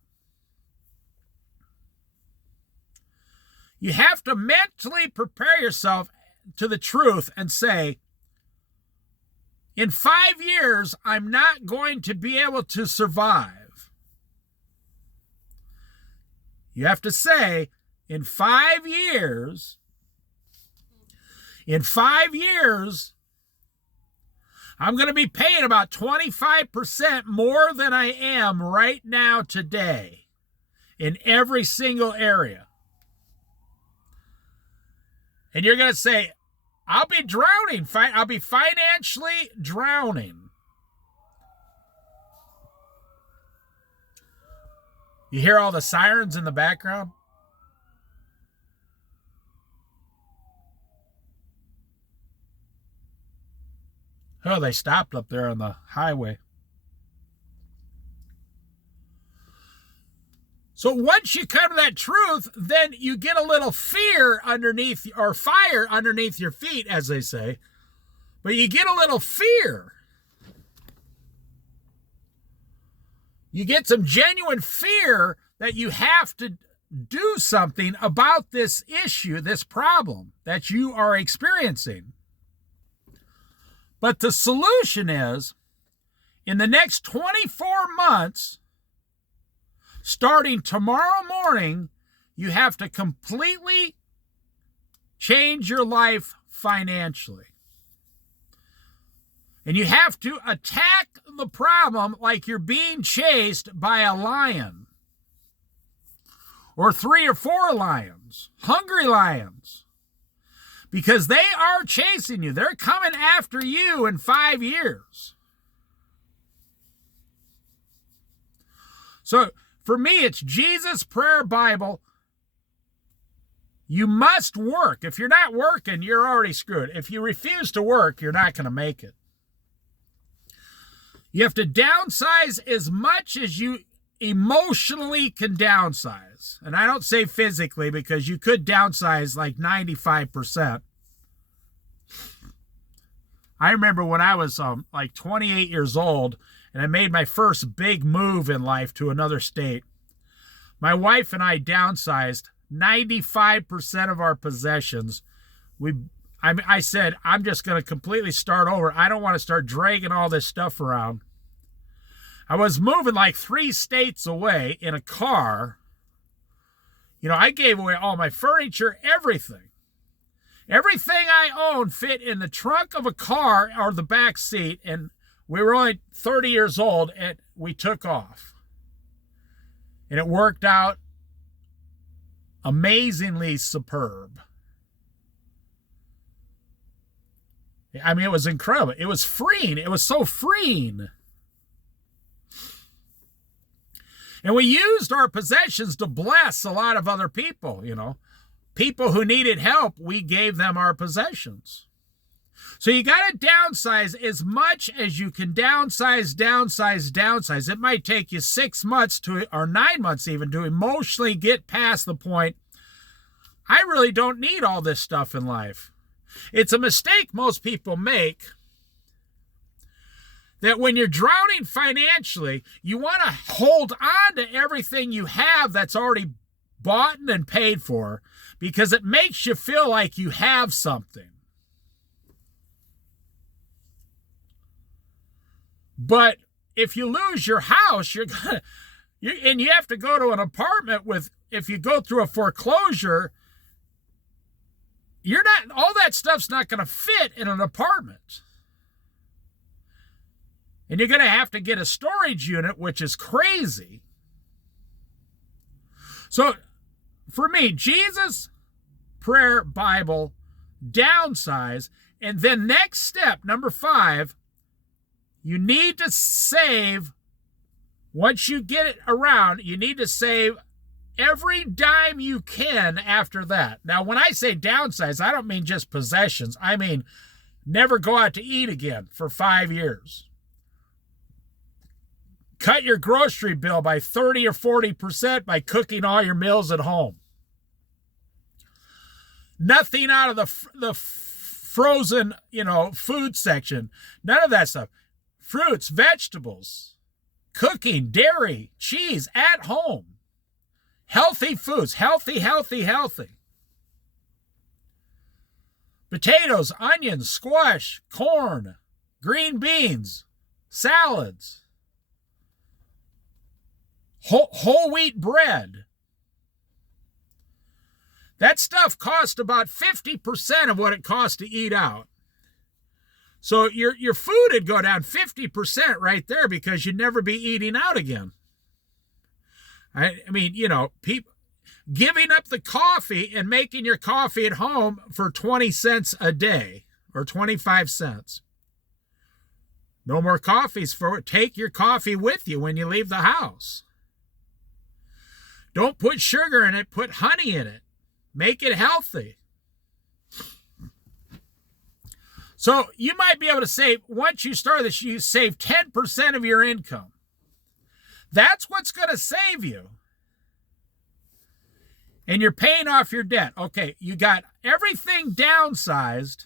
You have to mentally prepare yourself to the truth and say, in 5 years, I'm not going to be able to survive. You have to say, in 5 years, I'm going to be paying about 25% more than I am right now today in every single area. And you're going to say, I'll be drowning. I'll be financially drowning. You hear all the sirens in the background? Oh, they stopped up there on the highway. So once you come to that truth, then you get a little fear underneath, or fire underneath your feet, as they say. But you get a little fear. You get some genuine fear that you have to do something about this issue, this problem that you are experiencing. But the solution is, in the next 24 months, starting tomorrow morning, you have to completely change your life financially. And you have to attack the problem like you're being chased by a lion. Or 3 or 4 lions. Hungry lions. Because they are chasing you. They're coming after you in 5 years. So, for me, it's Jesus Prayer Bible. You must work. If you're not working, you're already screwed. If you refuse to work, you're not going to make it. You have to downsize as much as you emotionally can downsize. And I don't say physically, because you could downsize like 95%. I remember when I was like 28 years old and I made my first big move in life to another state. My wife and I downsized 95% of our possessions. I said, I'm just going to completely start over. I don't want to start dragging all this stuff around. I was moving like 3 states away in a car. You know, I gave away all my furniture, everything. Everything I owned fit in the trunk of a car or the back seat, and we were only 30 years old, and we took off. And it worked out amazingly superb. I mean, it was incredible. It was freeing. It was so freeing. And we used our possessions to bless a lot of other people, you know. People who needed help, we gave them our possessions. So you got to downsize as much as you can downsize. It might take you 6 months or 9 months even to emotionally get past the point, I really don't need all this stuff in life. It's a mistake most people make, that when you're drowning financially, you want to hold on to everything you have that's already bought and paid for, because it makes you feel like you have something. But if you lose your house, and you have to go to an apartment if you go through a foreclosure, all that stuff's not going to fit in an apartment. And you're going to have to get a storage unit, which is crazy. So, for me, Jesus, prayer, Bible, downsize, and then next step, number 5, you need to save. Once you get it around, you need to save every dime you can after that. Now, when I say downsize, I don't mean just possessions. I mean never go out to eat again for 5 years. Cut your grocery bill by 30 or 40% by cooking all your meals at home. Nothing out of the frozen, food section. None of that stuff. Fruits, vegetables, cooking, dairy, cheese at home. Healthy foods. Healthy. Potatoes, onions, squash, corn, green beans, salads. Whole wheat bread. That stuff costs about 50% of what it costs to eat out. So your food would go down 50% right there, because you'd never be eating out again. I mean, people giving up the coffee and making your coffee at home for 20 cents a day or 25 cents. No more coffees for it. Take your coffee with you when you leave the house. Don't put sugar in it, put honey in it. Make it healthy. So you might be able to save, once you start this, you save 10% of your income. That's what's going to save you. And you're paying off your debt. Okay, you got everything downsized.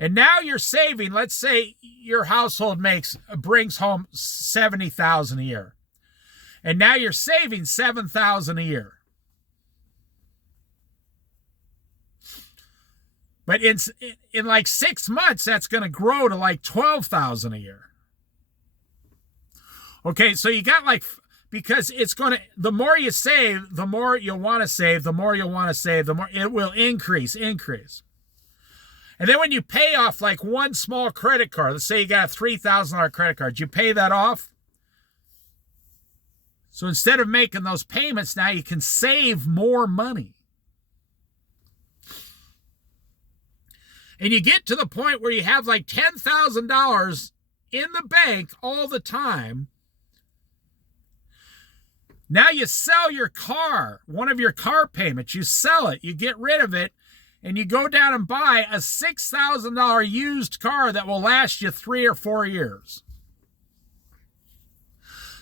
And now you're saving, let's say your household brings home $70,000 a year. And now you're saving $7,000 a year. But in like 6 months, that's going to grow to like $12,000 a year. Okay, so you got like, because it's going to, the more you save, the more you'll want to save, the more you'll want to save, the more it will increase. And then when you pay off like one small credit card, let's say you got a $3,000 credit card, you pay that off. So instead of making those payments, now you can save more money. And you get to the point where you have like $10,000 in the bank all the time. Now you sell your car, one of your car payments, you sell it, you get rid of it, and you go down and buy a $6,000 used car that will last you 3 or 4 years.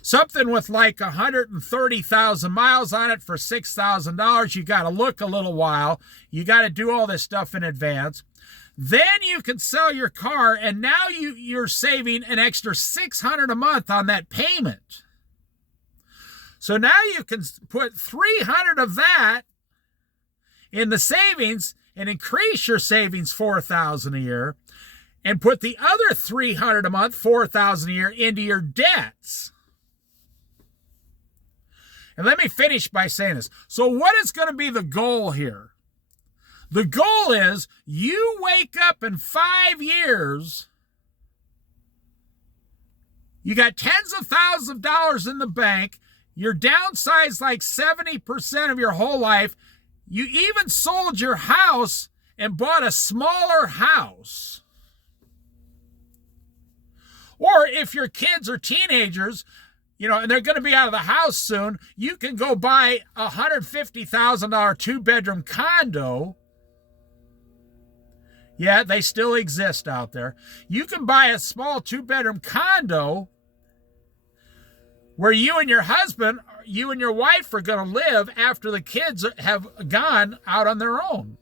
Something with like 130,000 miles on it for $6,000. You got to look a little while. You got to do all this stuff in advance. Then you can sell your car, and now you're saving an extra $600 a month on that payment. So now you can put $300 of that in the savings and increase your savings $4,000 a year, and put the other $300 a month, $4,000 a year, into your debts. And let me finish by saying this. So what is going to be the goal here? The goal is you wake up in 5 years, you got tens of thousands of dollars in the bank, you're downsized like 70% of your whole life, you even sold your house and bought a smaller house. Or if your kids are teenagers, and they're going to be out of the house soon, you can go buy a $150,000 2-bedroom condo. Yeah, they still exist out there. You can buy a small 2-bedroom condo where you and your husband, you and your wife are going to live after the kids have gone out on their own.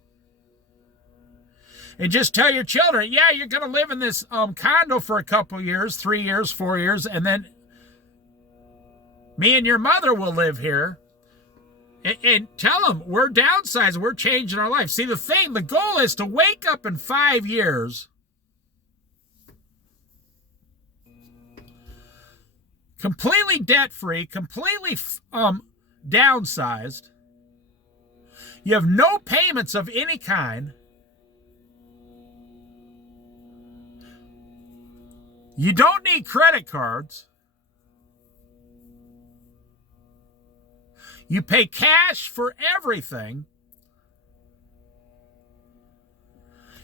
And just tell your children, yeah, you're going to live in this condo for a couple years, 3 years, 4 years, and then me and your mother will live here. And tell them, we're downsizing, we're changing our life. See, the goal is to wake up in 5 years completely debt-free, completely downsized. You have no payments of any kind. You don't need credit cards. You pay cash for everything.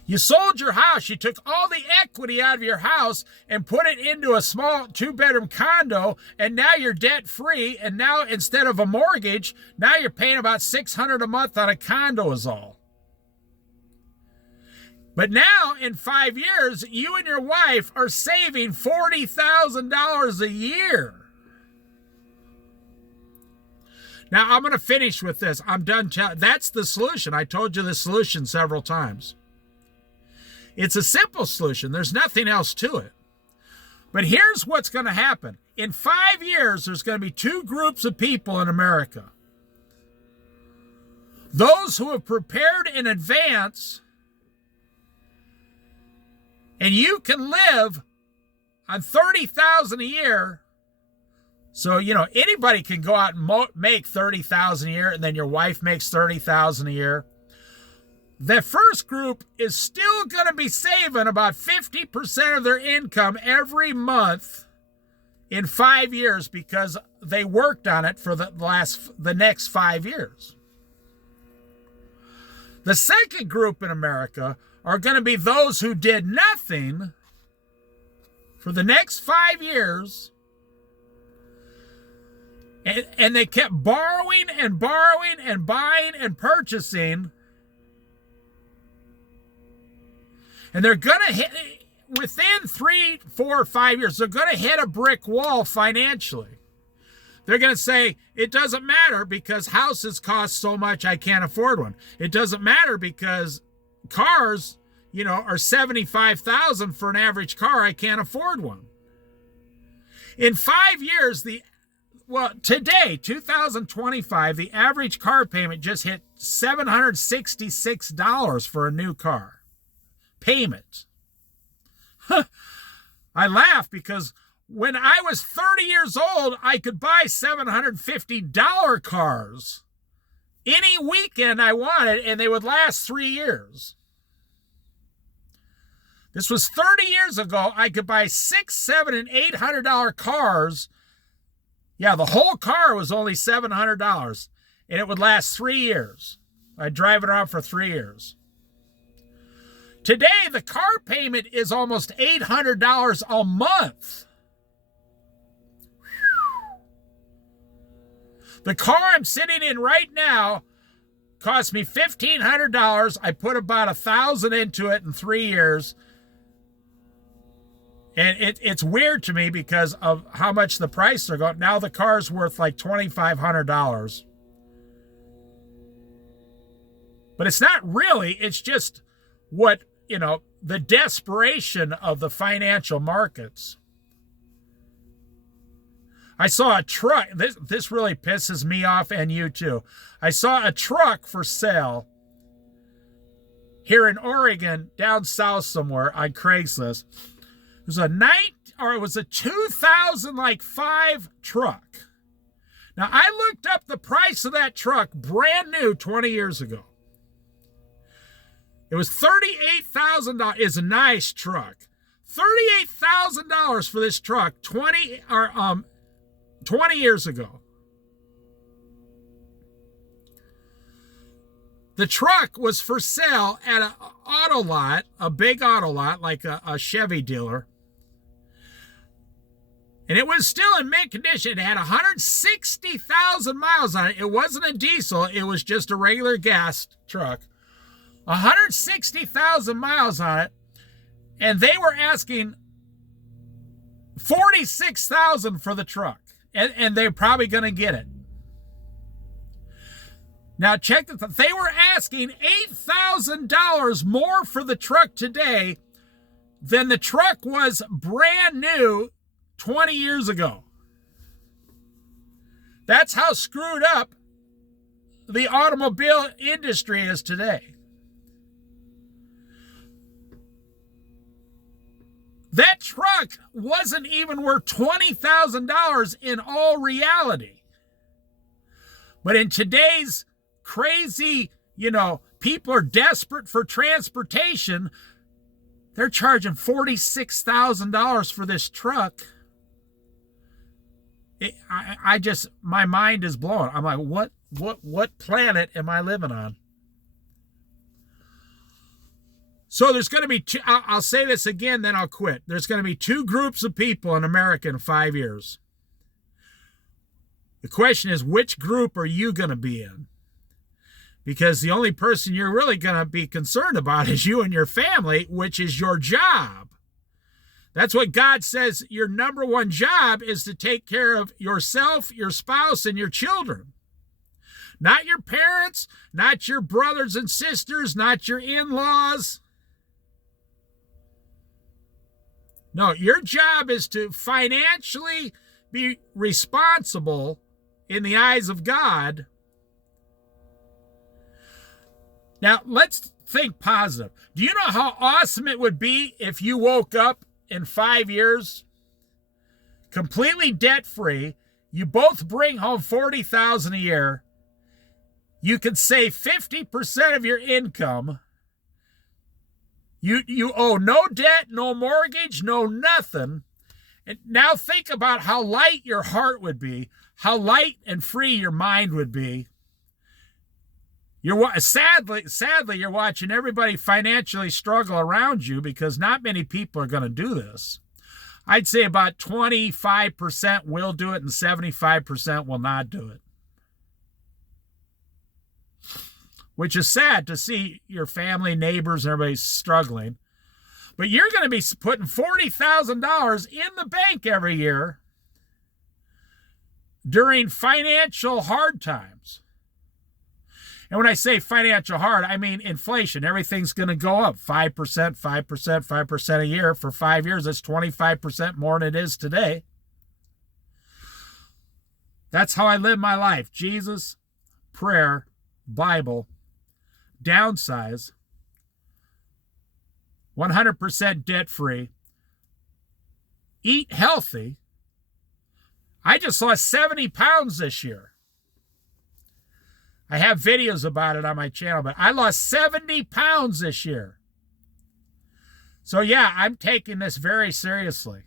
You sold your house. You took all the equity out of your house and put it into a small 2-bedroom condo, and now you're debt-free, and now instead of a mortgage, now you're paying about $600 a month on a condo is all. But now, in 5 years, you and your wife are saving $40,000 a year. Now, I'm going to finish with this. I'm done. That's the solution. I told you the solution several times. It's a simple solution. There's nothing else to it. But here's what's going to happen. In 5 years, there's going to be 2 groups of people in America. Those who have prepared in advance, and you can live on $30,000 a year. So, anybody can go out and make $30,000 a year, and then your wife makes $30,000 a year. The first group is still going to be saving about 50% of their income every month in 5 years because they worked on it for the next 5 years. The second group in America are going to be those who did nothing for the next 5 years. And they kept borrowing and borrowing and buying and purchasing. And they're going to hit, within 3, 4, 5 years, they're going to hit a brick wall financially. They're going to say, it doesn't matter because houses cost so much I can't afford one. It doesn't matter because cars, are $75,000 for an average car. I can't afford one. In 5 years, today, 2025, the average car payment just hit $766 for a new car. payment. I laugh because when I was 30 years old, I could buy $750 cars any weekend I wanted, and they would last 3 years. This was 30 years ago. I could buy $600, $700, and $800 cars. Yeah, the whole car was only $700, and it would last 3 years. I'd drive it around for 3 years. Today, the car payment is almost $800 a month. The car I'm sitting in right now cost me $1,500. I put about $1,000 into it in 3 years. And it's weird to me because of how much the prices are going. Now the car's worth like $2,500. But it's not really. It's just what, the desperation of the financial markets. I saw a truck. This really pisses me off, and you too. I saw a truck for sale here in Oregon, down south somewhere on Craigslist. It was a 2005 truck. Now, I looked up the price of that truck, brand new, 20 years ago. It was $38,000. It's a nice truck. $38,000 for this truck 20 years ago. The truck was for sale at an auto lot, a big auto lot, like a Chevy dealer. And it was still in mint condition. It had 160,000 miles on it. It wasn't a diesel. It was just a regular gas truck. 160,000 miles on it. And they were asking $46,000 for the truck. And they're probably going to get it. Now check this. They were asking $8,000 more for the truck today than the truck was brand new 20 years ago. That's how screwed up the automobile industry is today. That truck wasn't even worth $20,000 in all reality. But in today's crazy, people are desperate for transportation. They're charging $46,000 for this truck. My mind is blown. I'm like, what planet am I living on? So there's going to be I'll say this again, then I'll quit. There's going to be 2 groups of people in America in 5 years. The question is, which group are you going to be in? Because the only person you're really going to be concerned about is you and your family, which is your job. That's what God says your number one job is, to take care of yourself, your spouse, and your children. Not your parents, not your brothers and sisters, not your in-laws. No, your job is to financially be responsible in the eyes of God. Now, let's think positive. Do you know how awesome it would be if you woke up in 5 years completely debt-free? You both bring home $40,000 a year. You could save 50% of your income. You owe no debt, no mortgage, no nothing. And now think about how light your heart would be, how light and free your mind would be. Sadly, you're watching everybody financially struggle around you, because not many people are going to do this. I'd say about 25% will do it and 75% will not do it. Which is sad to see your family, neighbors, and everybody struggling. But you're going to be putting $40,000 in the bank every year during financial hard times. And when I say financial hard, I mean inflation. Everything's going to go up 5%, 5%, 5% a year for 5 years. That's 25% more than it is today. That's how I live my life. Jesus, prayer, Bible, downsize, 100% debt-free, eat healthy. I just lost 70 pounds this year. I have videos about it on my channel, but I lost 70 pounds this year. So yeah, I'm taking this very seriously.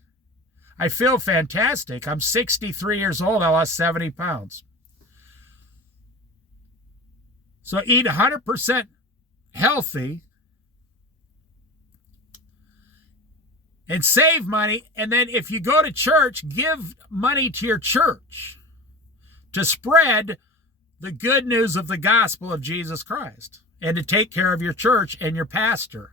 I feel fantastic. I'm 63 years old. I lost 70 pounds. So eat 100% healthy and save money. And then if you go to church, give money to your church to spread the good news of the gospel of Jesus Christ and to take care of your church and your pastor.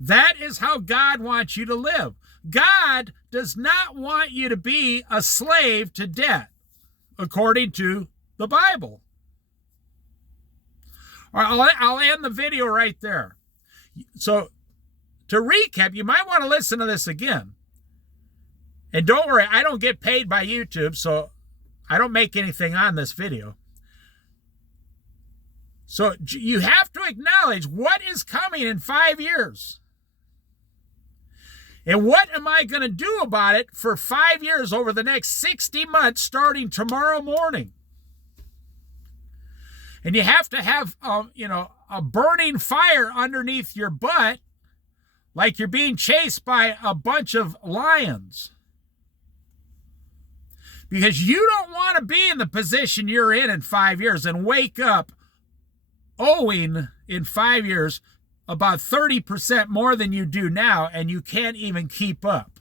That is how God wants you to live. God does not want you to be a slave to debt, according to the Bible. All right, I'll end the video right there. So, to recap, you might want to listen to this again. And don't worry, I don't get paid by YouTube, so I don't make anything on this video. So, you have to acknowledge what is coming in 5 years. And what am I going to do about it for 5 years over the next 60 months starting tomorrow morning? And you have to have, a burning fire underneath your butt like you're being chased by a bunch of lions. Because you don't want to be in the position you're in 5 years and wake up owing in 5 years about 30% more than you do now, and you can't even keep up.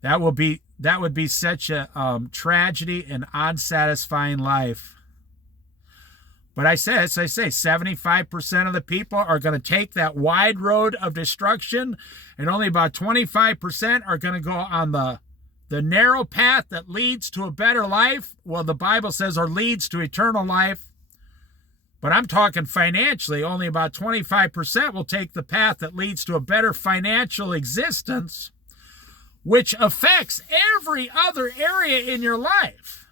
That would be such a tragedy and unsatisfying life. But as I say, 75% of the people are going to take that wide road of destruction, and only about 25% are going to go on the narrow path that leads to a better life. Well, the Bible says, or leads to eternal life. But I'm talking financially, only about 25% will take the path that leads to a better financial existence, which affects every other area in your life.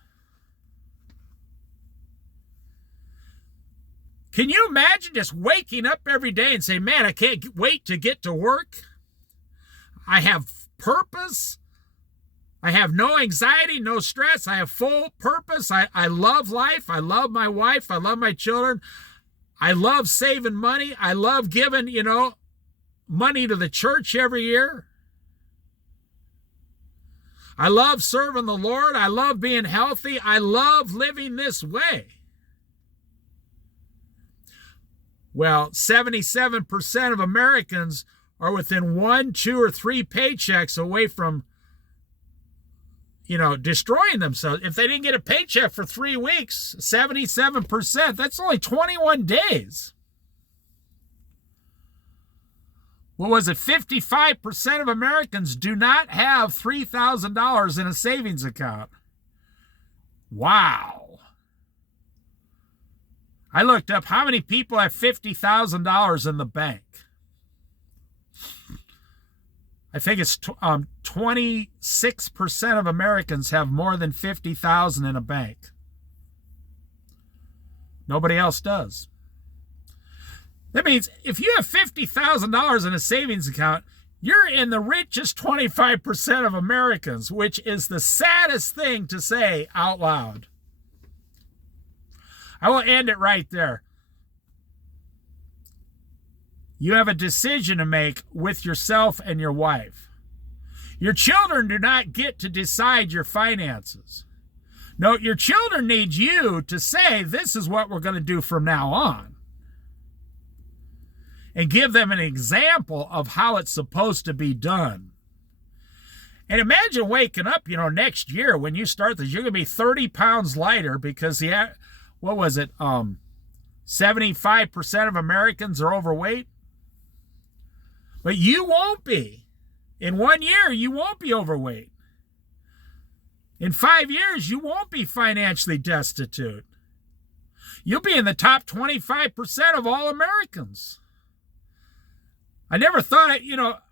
Can you imagine just waking up every day and saying, man, I can't wait to get to work. I have purpose. I have no anxiety, no stress. I have full purpose. I love life. I love my wife. I love my children. I love saving money. I love giving, money to the church every year. I love serving the Lord. I love being healthy. I love living this way. Well, 77% of Americans are within 1, 2, or 3 paychecks away from destroying themselves. If they didn't get a paycheck for 3 weeks, 77%, that's only 21 days. What was it? 55% of Americans do not have $3,000 in a savings account. Wow. I looked up how many people have $50,000 in the bank. I think it's 26% of Americans have more than $50,000 in a bank. Nobody else does. That means if you have $50,000 in a savings account, you're in the richest 25% of Americans, which is the saddest thing to say out loud. I will end it right there. You have a decision to make with yourself and your wife. Your children do not get to decide your finances. No, your children need you to say, this is what we're going to do from now on. And give them an example of how it's supposed to be done. And imagine waking up, next year when you start this, you're going to be 30 pounds lighter because 75% of Americans are overweight? But you won't be. In 1 year, you won't be overweight. In 5 years, you won't be financially destitute. You'll be in the top 25% of all Americans. I never thought it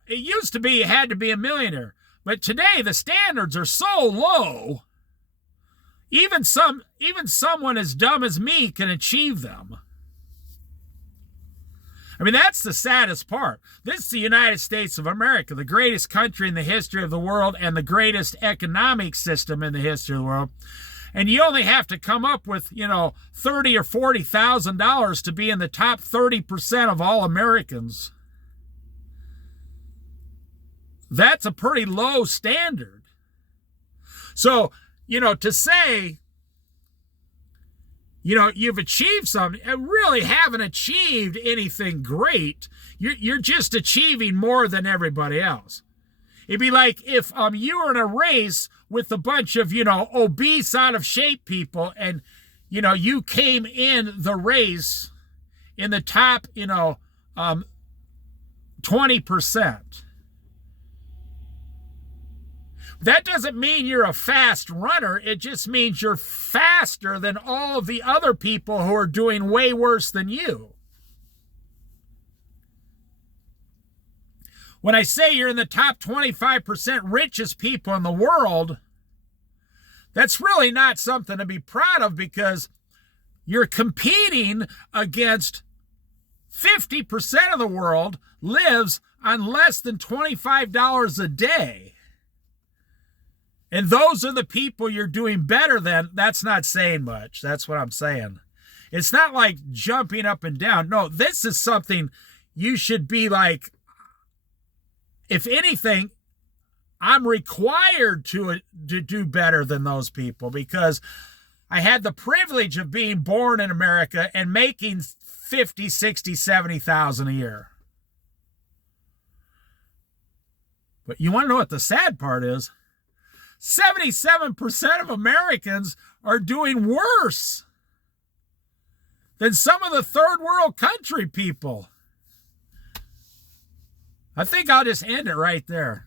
used to be you had to be a millionaire. But today, the standards are so low, Even someone as dumb as me can achieve them. I mean, that's the saddest part. This is the United States of America, the greatest country in the history of the world and the greatest economic system in the history of the world. And you only have to come up with, $30,000 or $40,000 to be in the top 30% of all Americans. That's a pretty low standard. So, to say, you've achieved something, and really haven't achieved anything great. You're just achieving more than everybody else. It'd be like if you were in a race with a bunch of, obese, out of shape people, and, you came in the race in the top, 20%. That doesn't mean you're a fast runner. It just means you're faster than all of the other people who are doing way worse than you. When I say you're in the top 25% richest people in the world, that's really not something to be proud of, because you're competing against 50% of the world lives on less than $25 a day. And those are the people you're doing better than. That's not saying much. That's what I'm saying. It's not like jumping up and down. No, this is something you should be like, if anything, I'm required to do better than those people, because I had the privilege of being born in America and making 50, 60, 70,000 a year. But you want to know what the sad part is? 77% of Americans are doing worse than some of the third world country people. I think I'll just end it right there.